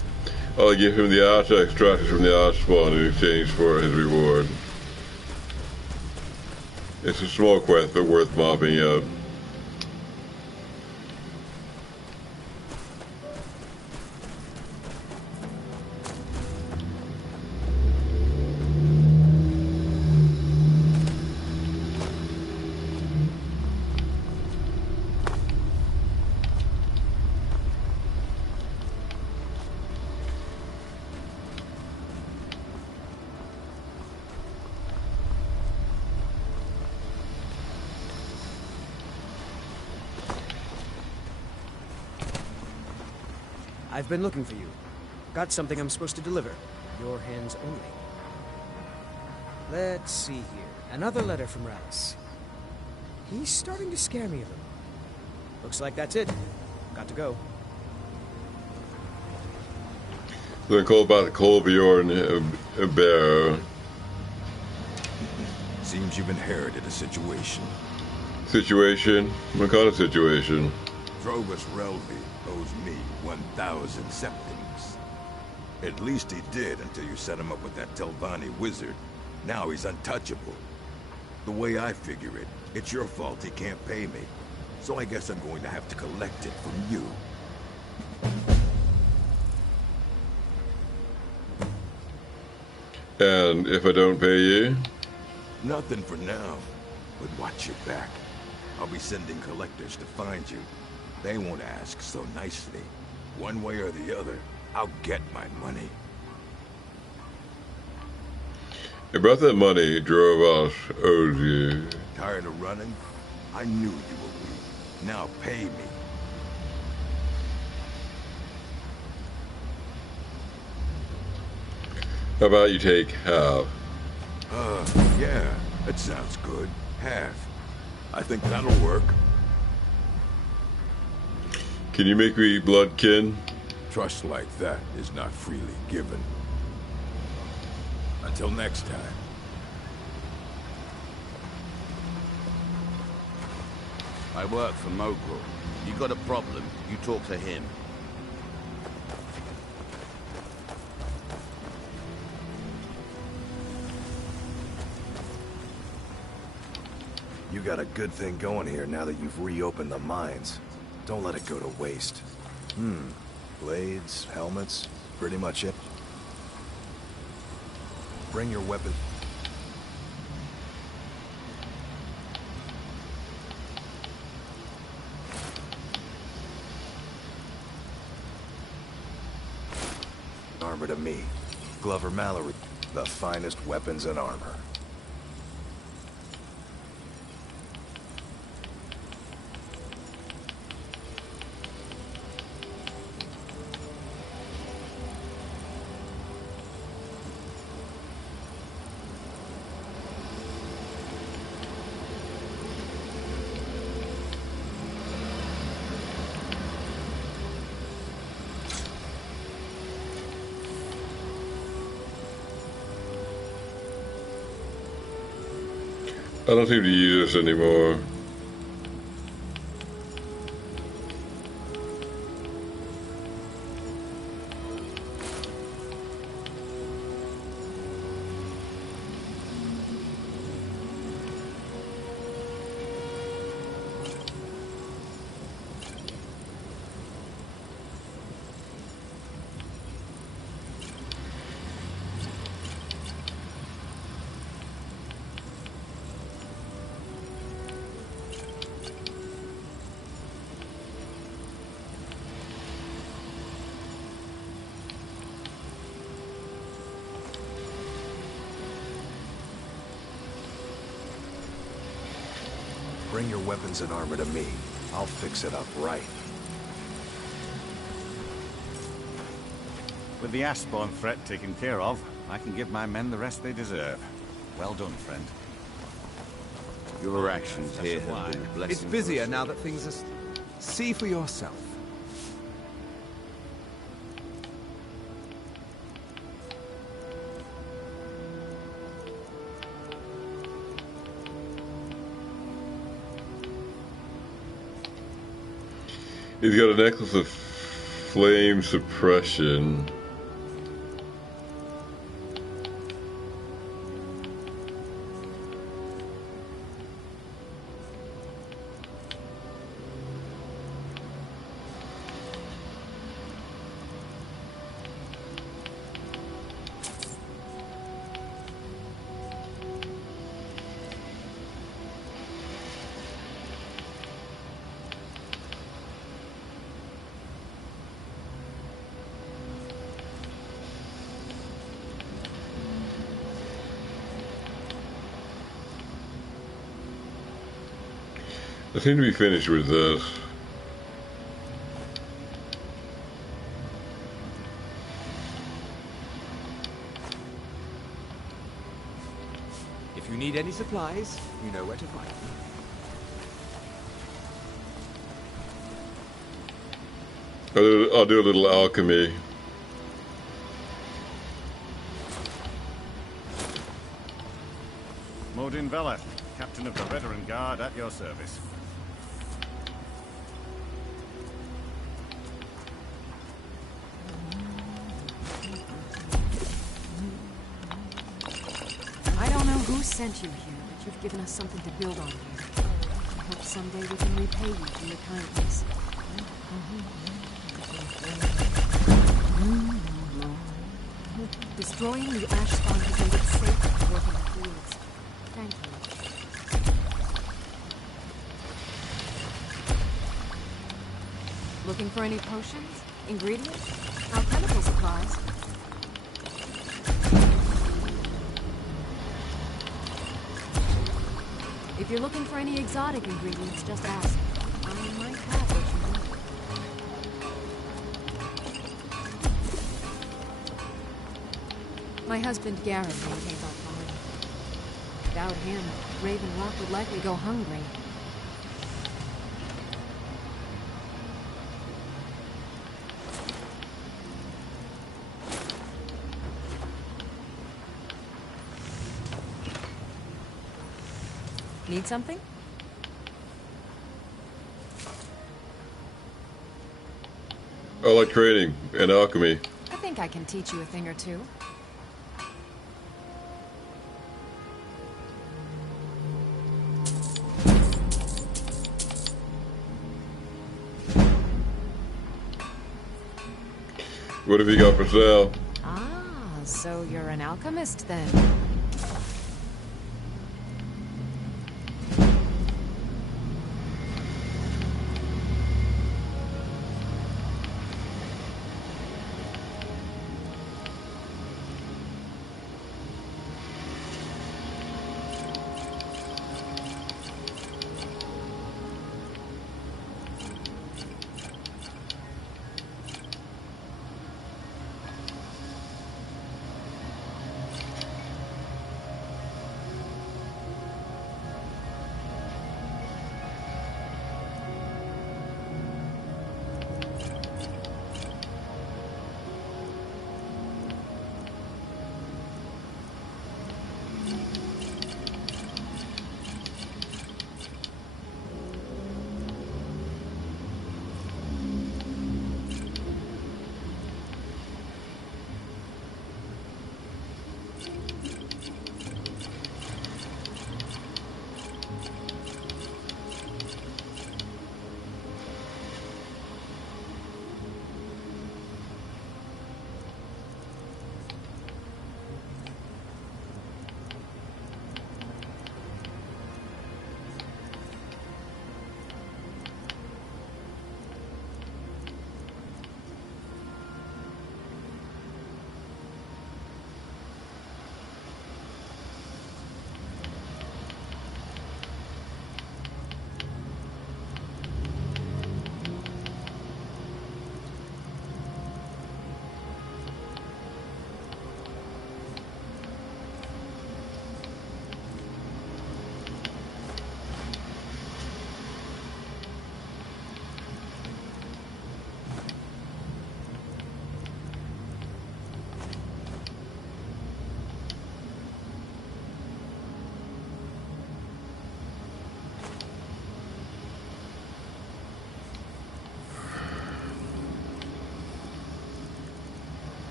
I'll give him the ash extracted from the ash spawn in exchange for his reward. It's a small quest, but worth mopping up. I've been looking for you. Got something I'm supposed to deliver. Your hands only. Let's see here. Another letter from Rallis. He's starting to scare me a little. Looks like that's it. Got to go. Then call about the Colbjorn bear. Seems you've inherited a situation. Situation? What kind of situation? Drovus Relvi owes me 1,000 septings. At least he did until you set him up with that Telvanni wizard. Now he's untouchable. The way I figure it, it's your fault he can't pay me. So I guess I'm going to have to collect it from you. And if I don't pay you? Nothing for now, but watch your back. I'll be sending collectors to find you. They won't ask so nicely. One way or the other, I'll get my money. About that money Drovus owes you. Tired of running? I knew you were weak. Now pay me. How about you take half? Yeah, that sounds good. Half. I think that'll work. Can you make me bloodkin? Trust like that is not freely given. Until next time. I work for Mogul. You got a problem, you talk to him. You got a good thing going here now that you've reopened the mines. Don't let it go to waste. Blades, helmets, pretty much it. Bring your weapon. Armor to me. Glover Mallory. The finest weapons and armor. I don't seem to use this anymore. Bring your weapons and armor to me. I'll fix it up right. With the Ashbourne threat taken care of, I can give my men the rest they deserve. Well done, friend. Your actions here have been a blessing. It's busier now that things are... See for yourself. He's got a necklace of flame suppression. I seem to be finished with this. If you need any supplies, you know where to find me. I'll do a little alchemy. Modin Vela, Captain of the Veteran Guard, at your service. sent you here, but you've given us something to build on here. I hope someday we can repay you for your kindness. Destroying the ash spawn has made it safe to work in the fields. Thank you. Looking for any potions? Ingredients? Alchemical supplies? If you're looking for any exotic ingredients, just ask. I might have what you need. My husband Garrett maintains our farm. Without him, Raven Rock would likely go hungry. Need something? I like trading and alchemy. I think I can teach you a thing or two. What have you got for sale? Ah, so you're an alchemist then.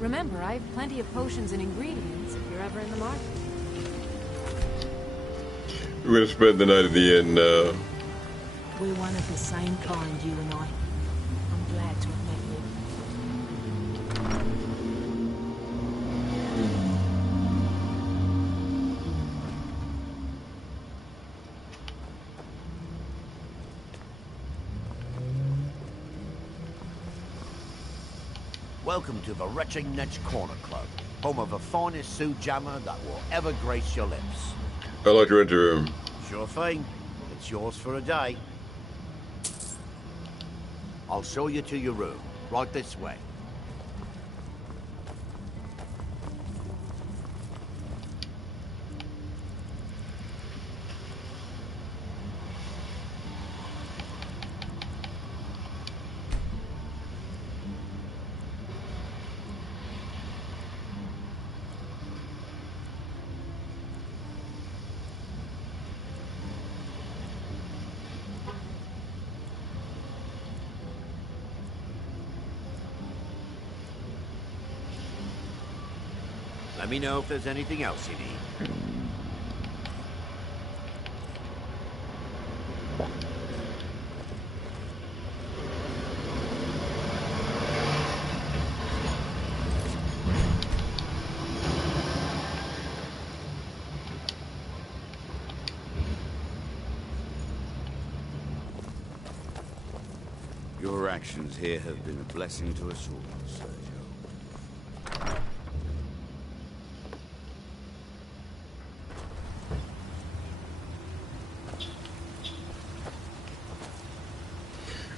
Remember, I have plenty of potions and ingredients if you're ever in the market. We're gonna spend the night at the inn now. We're one of the same kind, you and I. I'm glad to have met you. Welcome to the Retching Netch Corner Club, home of the finest Sioux jammer that will ever grace your lips. I like your interim. Sure thing. It's yours for a day. I'll show you to your room. Right this way. Let me know if there's anything else you need. Your actions here have been a blessing to us all, Sergio.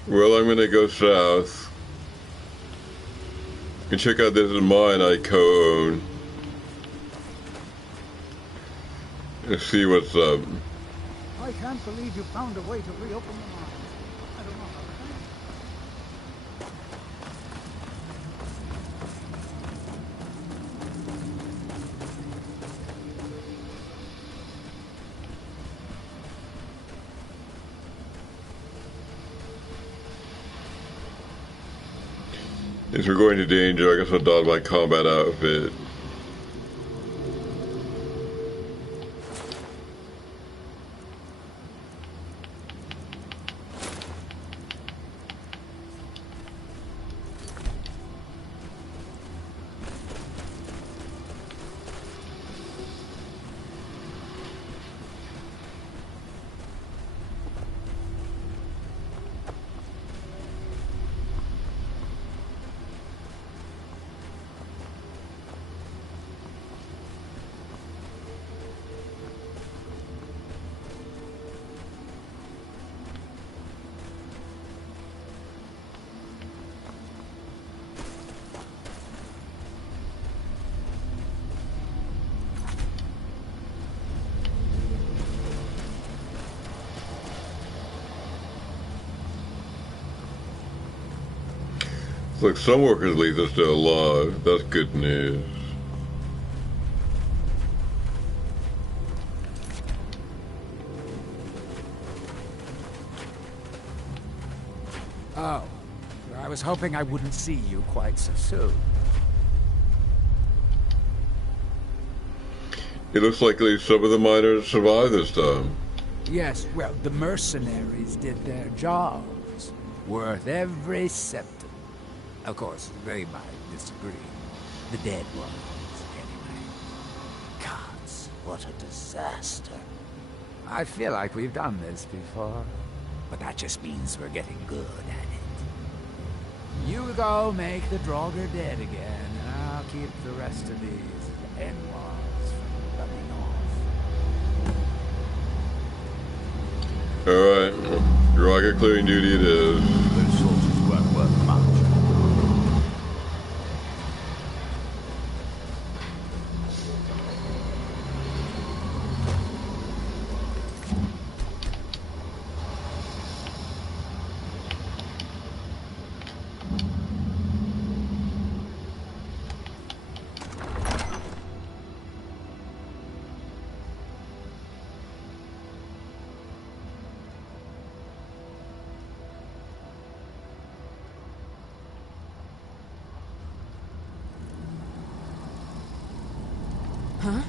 Well, I'm gonna go south and check out this mine I co-own and see what's up. I can't believe you found a way to reopen the mine. I don't know how to thank you. If we're going to danger, I guess I'll don my combat outfit. Look, some workers leave us still alive. That's good news. Oh, I was hoping I wouldn't see you quite so soon. It looks like at least some of the miners survived this time. Yes, well, the mercenaries did their jobs. Worth every septim. Of course, they might disagree. The dead ones, anyway. Gods, what a disaster. I feel like we've done this before, but that just means we're getting good at it. You go make the Draugr dead again, and I'll keep the rest of these end walls from coming off. Alright, Draugr clearing duty it is. Those soldiers weren't worth much. Huh?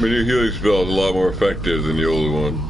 My new healing spell is a lot more effective than the old one.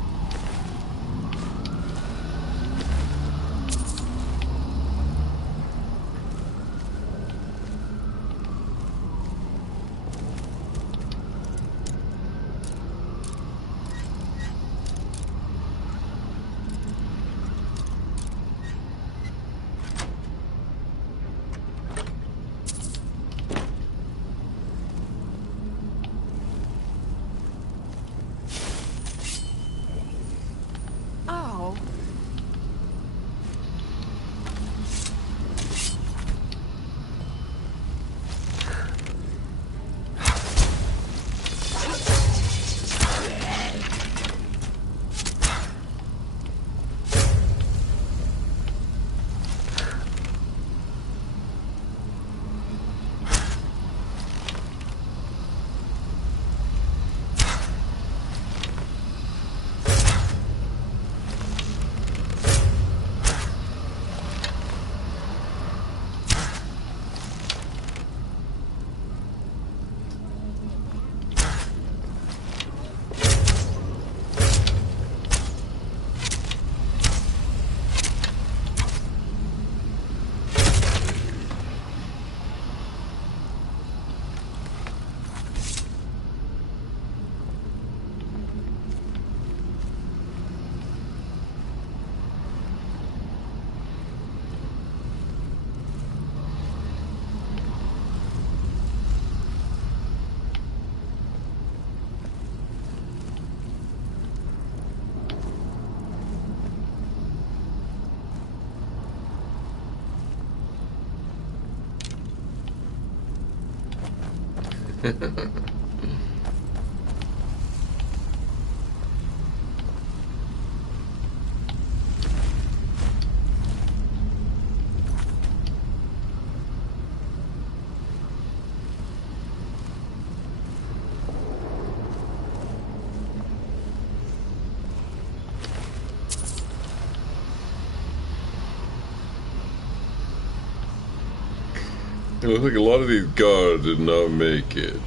It looks like a lot of these guards did not make it.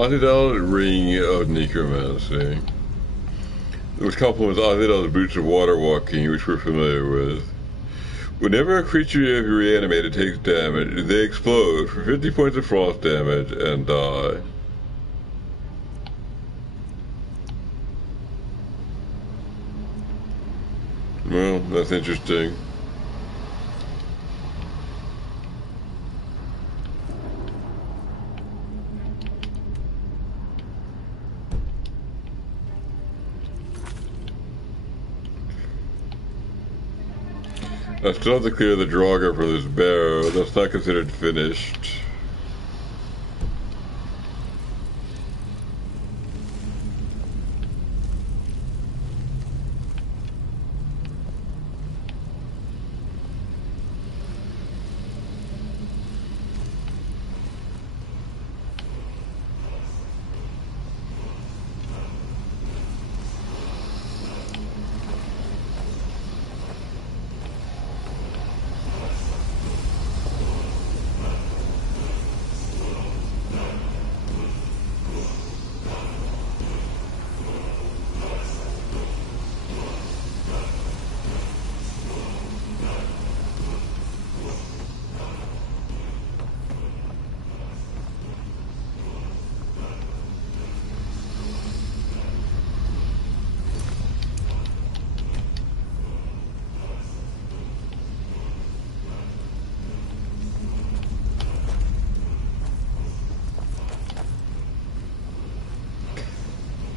Untitled Ring of Necromancy, which complements Untitled's Boots of Water Walking, which we're familiar with. Whenever a creature you have reanimated takes damage, they explode for 50 points of frost damage and die. Well, that's interesting. I still have to clear the Draugr for this barrow. That's not considered finished.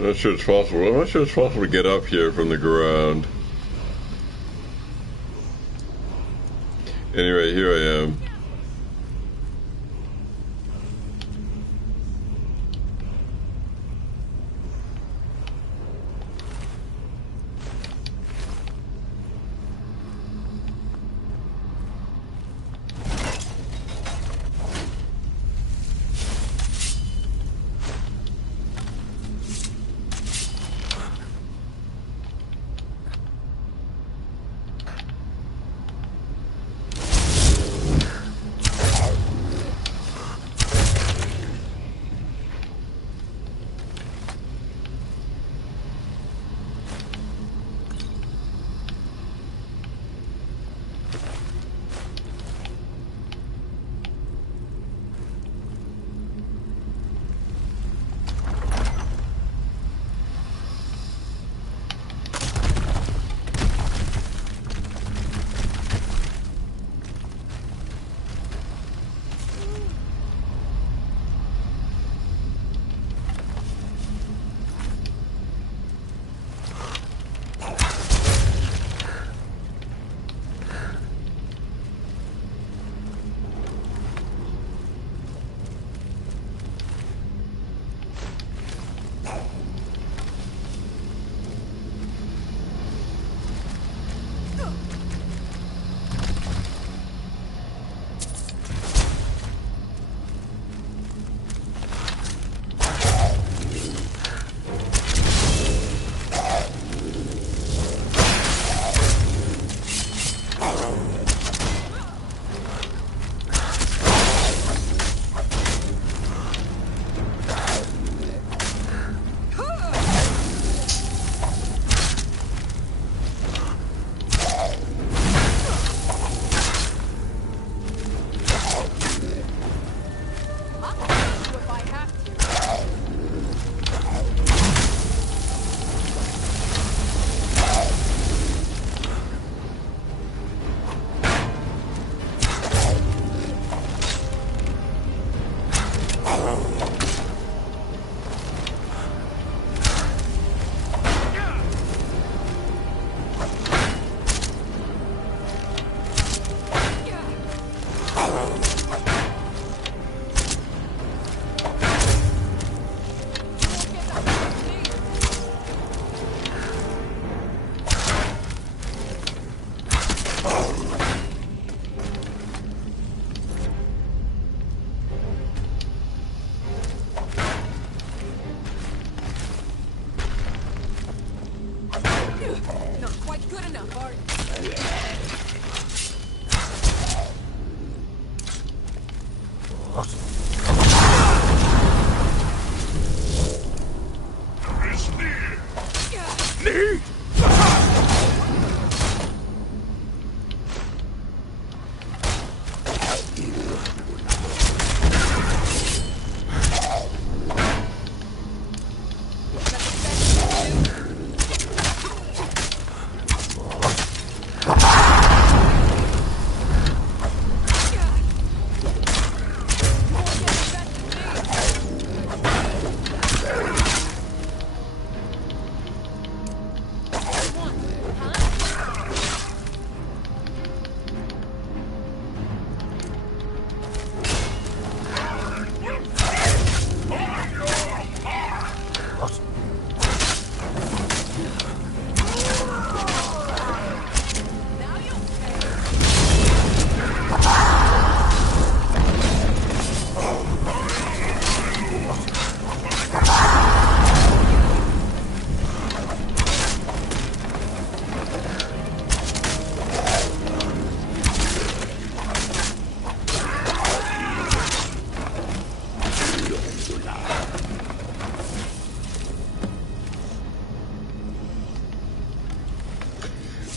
I'm not sure it's possible. I'm not sure it's possible to get up here from the ground. Anyway, here I am.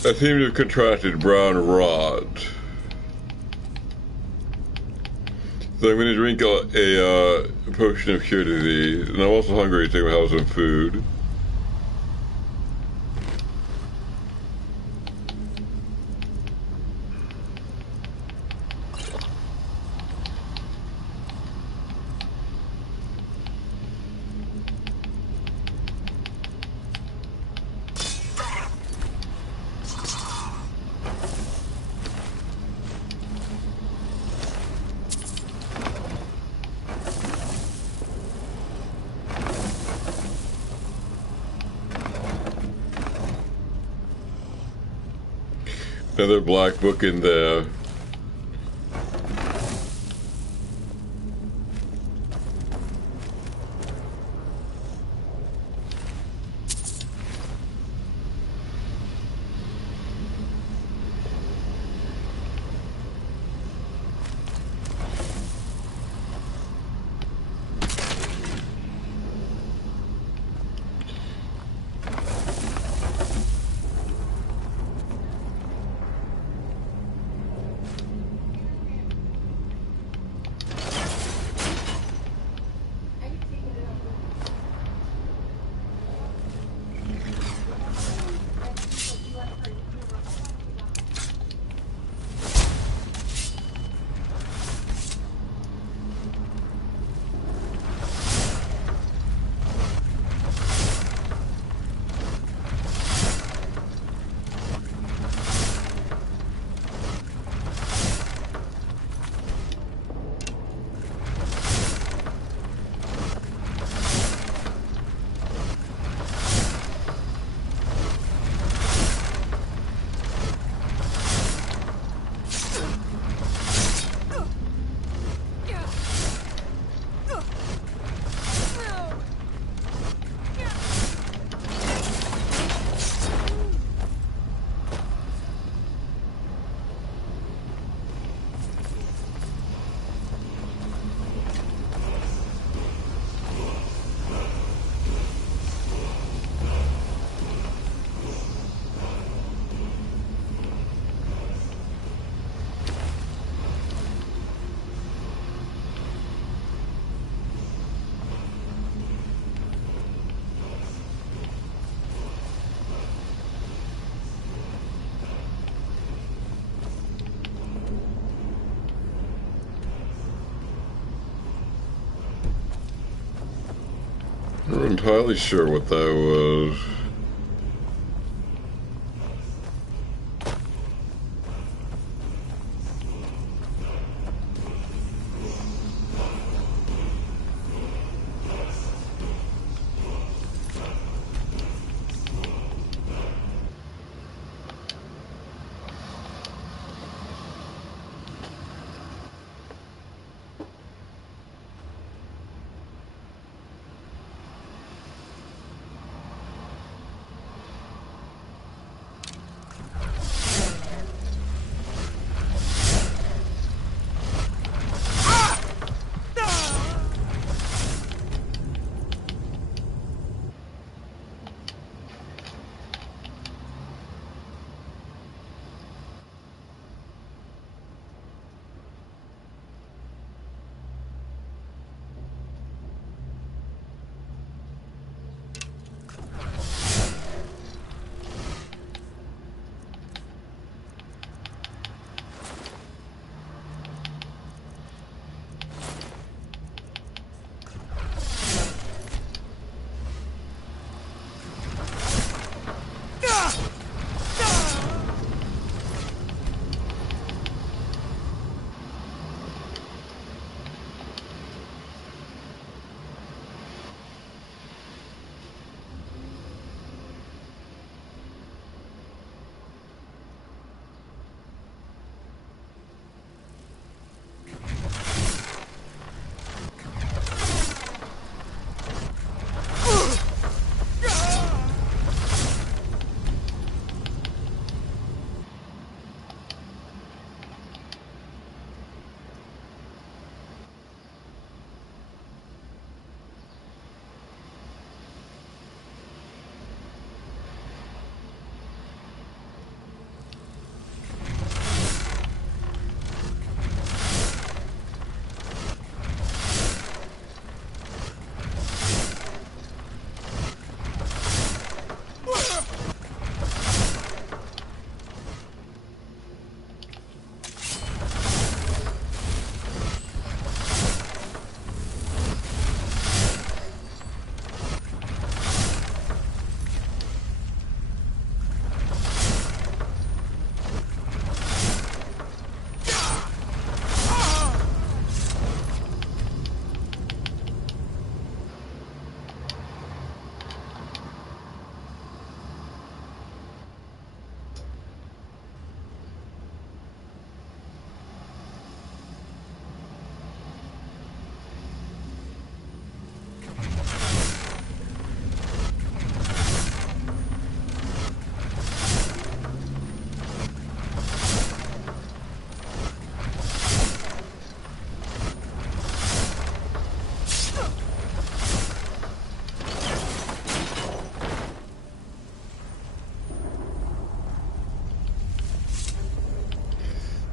I seem to have contracted brown rot. So I'm going to drink a potion of cure disease, and I'm also hungry, so I'm going to have some food. Another black book in there. I'm not entirely sure what that was.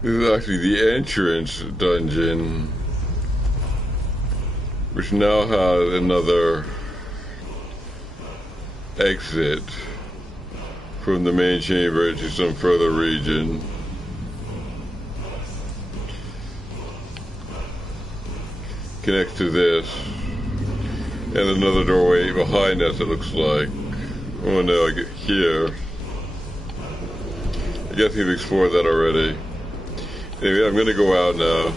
This is actually the entrance dungeon, which now has another exit from the main chamber into some further region. Connects to this, and another doorway behind us, it looks like. Oh no, I get here. I guess we've explored that already. Anyway, I'm gonna go out now.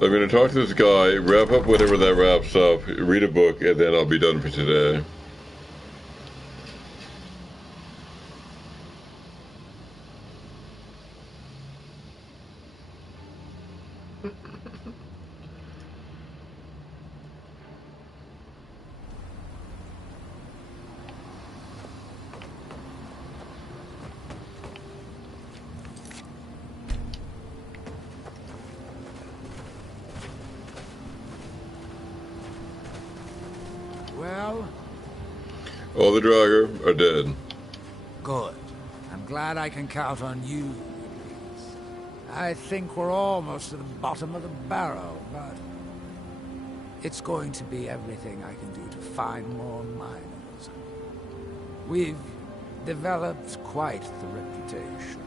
I'm going to talk to this guy, wrap up whatever that wraps up, read a book, and then I'll be done for today. Well? All the Draugr are dead. Good. I'm glad I can count on you, at least. I think we're almost at the bottom of the barrel, but it's going to be everything I can do to find more miners. We've developed quite the reputation.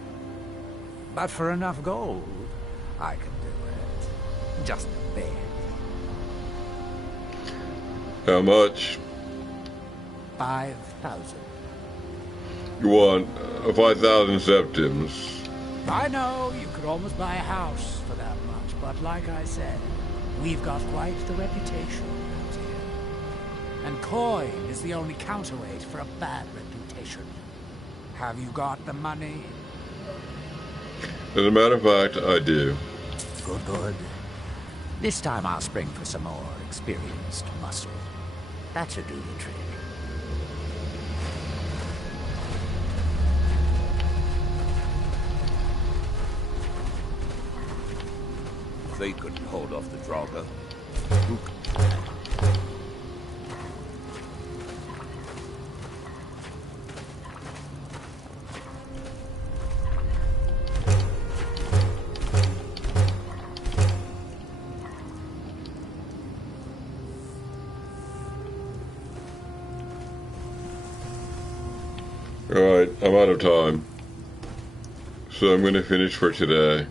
But for enough gold, I can do it. Just a bit. How much? 5,000. You want 5,000 septims. I know, you could almost buy a house for that much, but like I said, we've got quite the reputation out here. And coin is the only counterweight for a bad reputation. Have you got the money? As a matter of fact, I do. Good, good. This time I'll spring for some more experienced muscle. That should do the trick. They couldn't hold off the Draugr. Alright, I'm out of time. So I'm going to finish for today.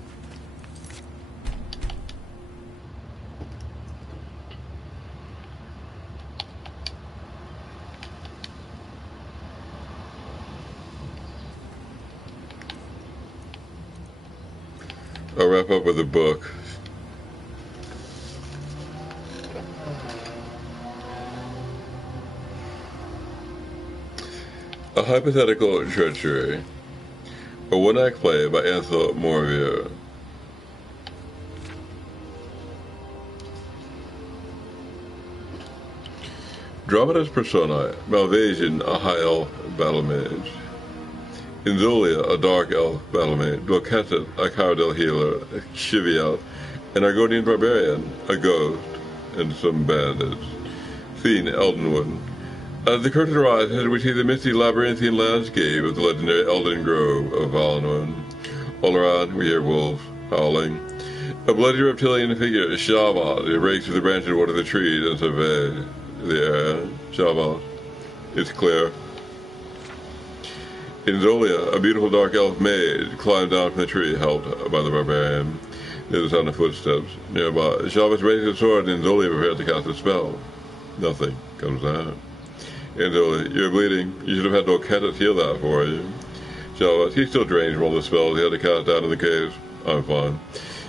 I'll wrap up with a book. A Hypothetical Treachery. A one-act play by Ethel Morvier. Dramatis Personae. Malvasian, a high elf battle mage. Inzolia, a dark elf battle mage. Bloquetet, a Cardell healer. Chiviat, an Argonian barbarian. A ghost, and some bandits. Scene, Eldenwood. As the curtain rises, we see the misty labyrinthian landscape of the legendary Elden Grove of Valenwood. All around, we hear wolves howling. A bloody reptilian figure, Shavas, breaks through the branches of one of the trees and surveys the air. Shavas, it's clear. Inzolia, a beautiful dark elf mage, climbs down from the tree, helped by the barbarian. There's the sound of footsteps nearby. Shavas raises his sword, and Inzolia prepares to cast a spell. Nothing comes out. Inzolia, you're bleeding. You should have had Bloquetet heal that for you. Shavas, he's still drained from all the spells he had to cast down in the caves. I'm fine.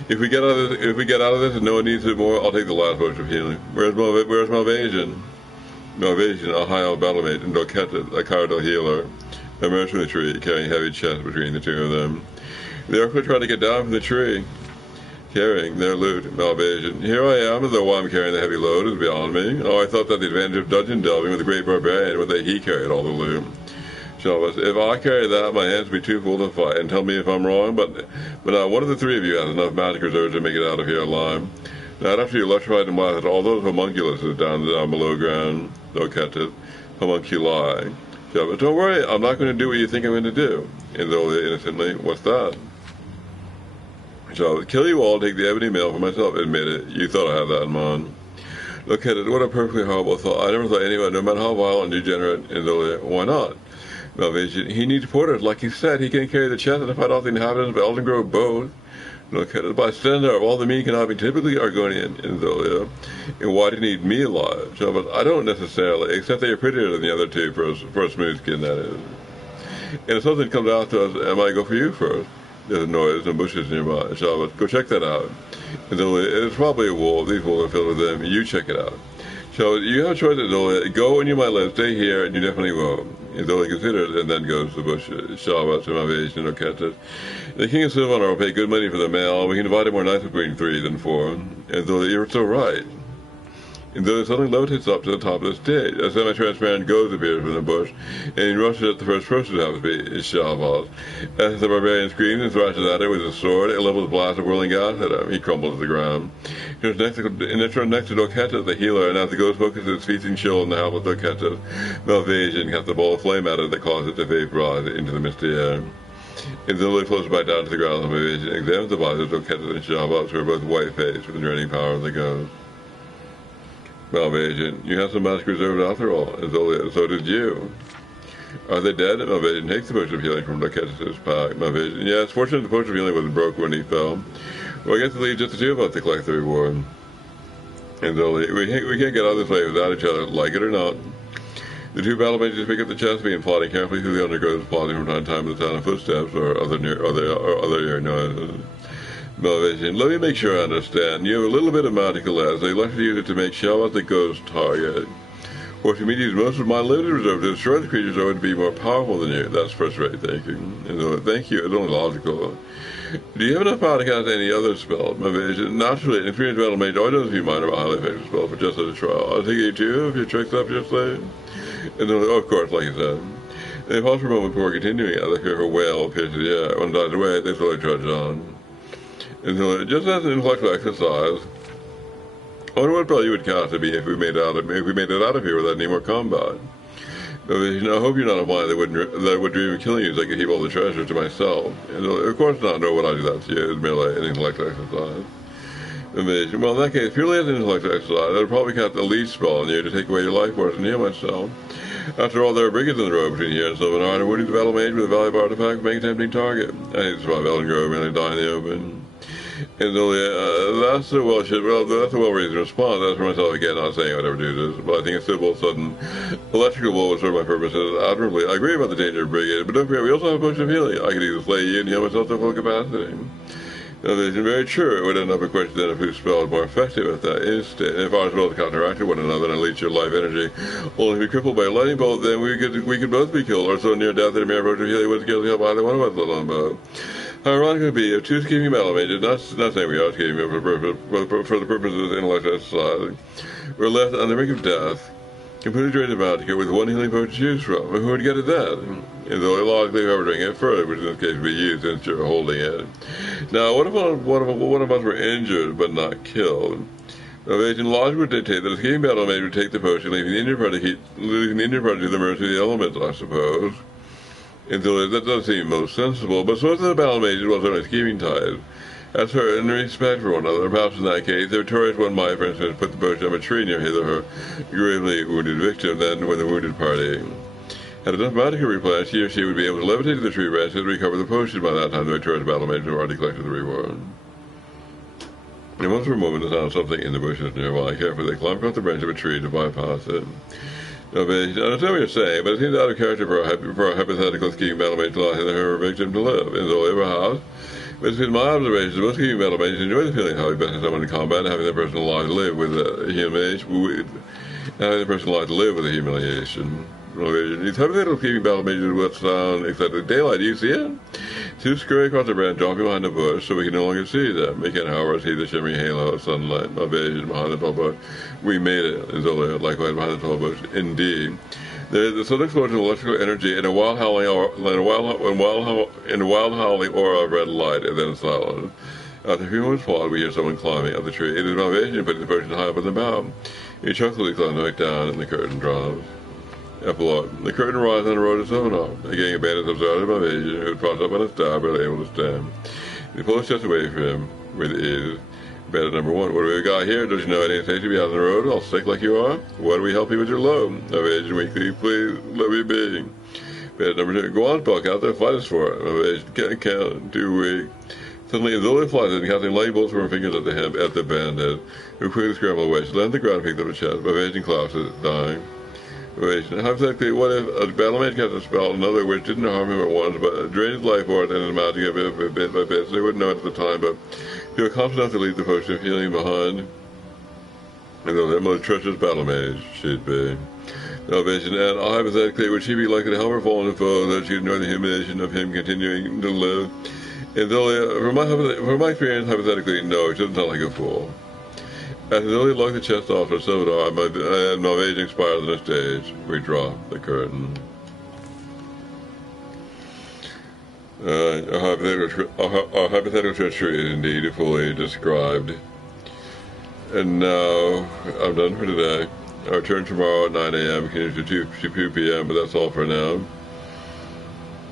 If we get out of this and no one needs it more, I'll take the last potion of healing. Where's Malvasian? Malvasian, a high elf battle mage, and Bloquetet, a Cardell healer, emerge from the tree, carrying heavy chests between the two of them. The orcs trying to get down from the tree, carrying their loot. Malvasian, here I am, though I'm carrying the heavy load is beyond me. Oh, I thought that the advantage of dungeon delving with the great barbarian was that he carried all the loot. Chavez, if I carry that, my hands will be too full to fight, and tell me if I'm wrong, but one of the three of you has enough magic reserves to make it out of here alive. Now, after you electrified and blasted all those homunculuses down below ground, don't catch it, homunculi. Chavez, don't worry, I'm not going to do what you think I'm going to do. And Zolia innocently, what's that? Chavez, kill you all, take the ebony mail for myself, admit it, you thought I had that in mind. Look at it, what a perfectly horrible thought. I never thought anyone, no matter how violent and degenerate, and Zolia, why not? Malvasion, he needs porters, like he said. He can carry the chest and fight off the inhabitants of Elden Grove both. Look at it. By standard of all the mean cannot be typically Argonian in Zolia. And why do you need me alive? So, but I don't necessarily, except that you're prettier than the other two for a smooth skin, that is. And if something comes out to us, I might go for you first. There's a noise and bushes nearby. So, go check that out. And Zolia, it's probably a wolf. These wolves are filled with them. You check it out. So you have a choice at Zolia. Go and you might live. Stay here and you definitely won't. And Zolia considers and then goes to the bushes. Shabbat, Shemavation, or Ketet. The king of Sylvanar will pay good money for the mail. We can divide it more nice between 3 than 4. And Zolia, you're so right. And Zolia suddenly levitates up to the top of the stage. A semi-transparent ghost appears from the bush, and he rushes at the first person to have to be. It's Shabbat. As the barbarian screams and thrashes at it with his sword, it levels a blast of whirling gas at him. He crumbles to the ground. He turns next to Doketa, the healer, and as the ghost focuses its feasting chill on the helmet of Doketa, Malvasion casts a ball of flame at it that causes it to vaporize into the misty air. And Zolia floats back down to the ground, and Malvasion examines the bodies of Doketa and Shabbat, who are both white-faced with the draining power of the ghost. Malvasion, you have some magic reserved after all, and Zolia, so did you. Are they dead? Malvasion takes the potion of healing from Doketa's pack. Malvasion, yes, fortunately the potion of healing wasn't broke when he fell. Well, I guess it leaves just the two of us to collect the reward. And Zolia, we can't get out of this way without each other, like it or not. The two battle mages pick up the chest and plodding carefully through the undergrowth, plodding from time to time with the sound of footsteps or other ear noises. Malvasion, let me make sure I understand. You have a little bit of magical less, so you like to use it to make Shabbat the ghost target. Or to me, use most of my limited reserve to destroy the creatures that would be more powerful than you. That's first-rate thinking. And thank you, it's only logical. Do you have enough power to cast any other spell? Malvasion, naturally, an experienced battle mage always does a few minor but highly effective spells, but just as a trial. I'll take you too if your tricks up your slave. And of course, like you said. They pause for a moment before continuing as they hear her wail pierce the air. When it dies away, they slowly trudge on. And so, just as an intellectual exercise, I wonder what spell you would cast at me if we made it out of here without any more combat. I hope you're not implying that I would dream of killing you so I could keep all the treasure to myself. And of course not, no, what I do that to you is merely an intellectual exercise. Well, in that case, purely as an intellectual exercise, I would probably cast the least spell on you to take away your life force and heal myself. After all, there are brigands on the road between here and Sylvanar, and wounding the battle mage with a valuable artifact would make a tempting target. I hate to survive Elden Grove and die in the open. And that's a well-reasoned response. That's for myself again, not saying I would ever do this, but I think a simple, sudden electrical blow would serve my purposes admirably. I agree about the danger of brigade, but don't forget, we also have a potion of healing. I could either slay you and heal myself to full capacity. Now, it's very true. It would end up a question then of whose spell is more effective at that instant. If our spells counteracted one another and unleash your life energy, only to be crippled by a lightning bolt, then we could both be killed, or so near death that a mere approach of healing would scarcely help either one of us, let alone both. How ironic it would be if two scheming battle mages, not saying we are scheming for the purposes of intellectual society, were left on the brink of death, completely drained of magic with one healing potion to choose from. Who would get it then? And though logically whoever drinking it first, which in this case would be you since you're holding it. Now, what if one of us were injured but not killed? Malvasion logic would dictate that a scheming battle mage would take the potion, leaving the injured party to the mercy of the elements, I suppose. And so that does seem most sensible, but suppose the battle mages was on a scheming tide. As her in respect for one another, perhaps in that case, the victorious one might, for instance, put the potion of a tree near his or her gravely wounded victim, then when the wounded party had enough magic to replenish, he or she would be able to levitate to the tree branch and recover the potion. By that time, the victorious battle mages have already collected the reward. And once for a moment, the sound of something in the bushes nearby. Carefully, they climb across the branch of a tree to bypass it. I understand what you're saying, but it seems out of character for a hypothetical scheming battle mage to allow her victim to live. In Zolia house, but it's been my observation that most scheming battle mages enjoy the feeling of having best someone in combat and having their person alive to live with a humiliation. These hypothetical scheming battle mages would sound except in daylight. Do you see it? Two scurry across the branch, dropping behind the bush, so we can no longer see them. We can, however, see the shimmering halo of sunlight, Malvasion behind the tall bush. We made it, in Zolia, likewise behind the tall bush. Indeed. There's a sudden explosion of electrical energy and a wild howling aura of red light, and then silence. After a few moments pause, we hear someone climbing up the tree. It is Malvasion putting the potion high up in the bough. He chuckles, climbs back down, and the curtain drops. Epilogue. The curtain rises on the road to Sonar. A gang of bandits observed Malvasion, who had propped up on his stab, but able to stand. They pull his chest away from him with ease. Bandit number 1. What do we got here? Don't you know any safety behind the road? All sick like you are? Why do we help you with your load? Malvasion weakly, please let me be. Bandit number 2. Go on, Buck, out there, fight us for it. Malvasion can't, too weak. Suddenly, Zoe flies in, casting light bolts from her fingers at the bandit, who quickly scrambled away. She landed on the ground and picked up her chest. Malvasion collapses, dying. Malvasion. Hypothetically, what if a battle mage cast a spell, another which didn't harm him at once, but drained his life force and his mouth to get bit by bit, so they wouldn't know it at the time, but feel confident enough to leave the potion of healing behind. And though that most treacherous battle mage she'd be. Malvasion, and hypothetically, would she be likely to help her fallen foe that she'd ignore the humiliation of him continuing to live? And from my experience, hypothetically, no, she doesn't sound like a fool. As Zoe locked the chest off her Sodar, and Malvasion expires on the stage, we drop the curtain. Our hypothetical treachery is indeed fully described. And now, I'm done for today. I'll return tomorrow at 9 a.m., continues to 2 p.m., but that's all for now.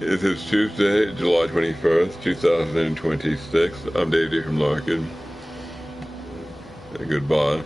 It is Tuesday, July 21st, 2026. I'm Daisy from Larkin. Goodbye.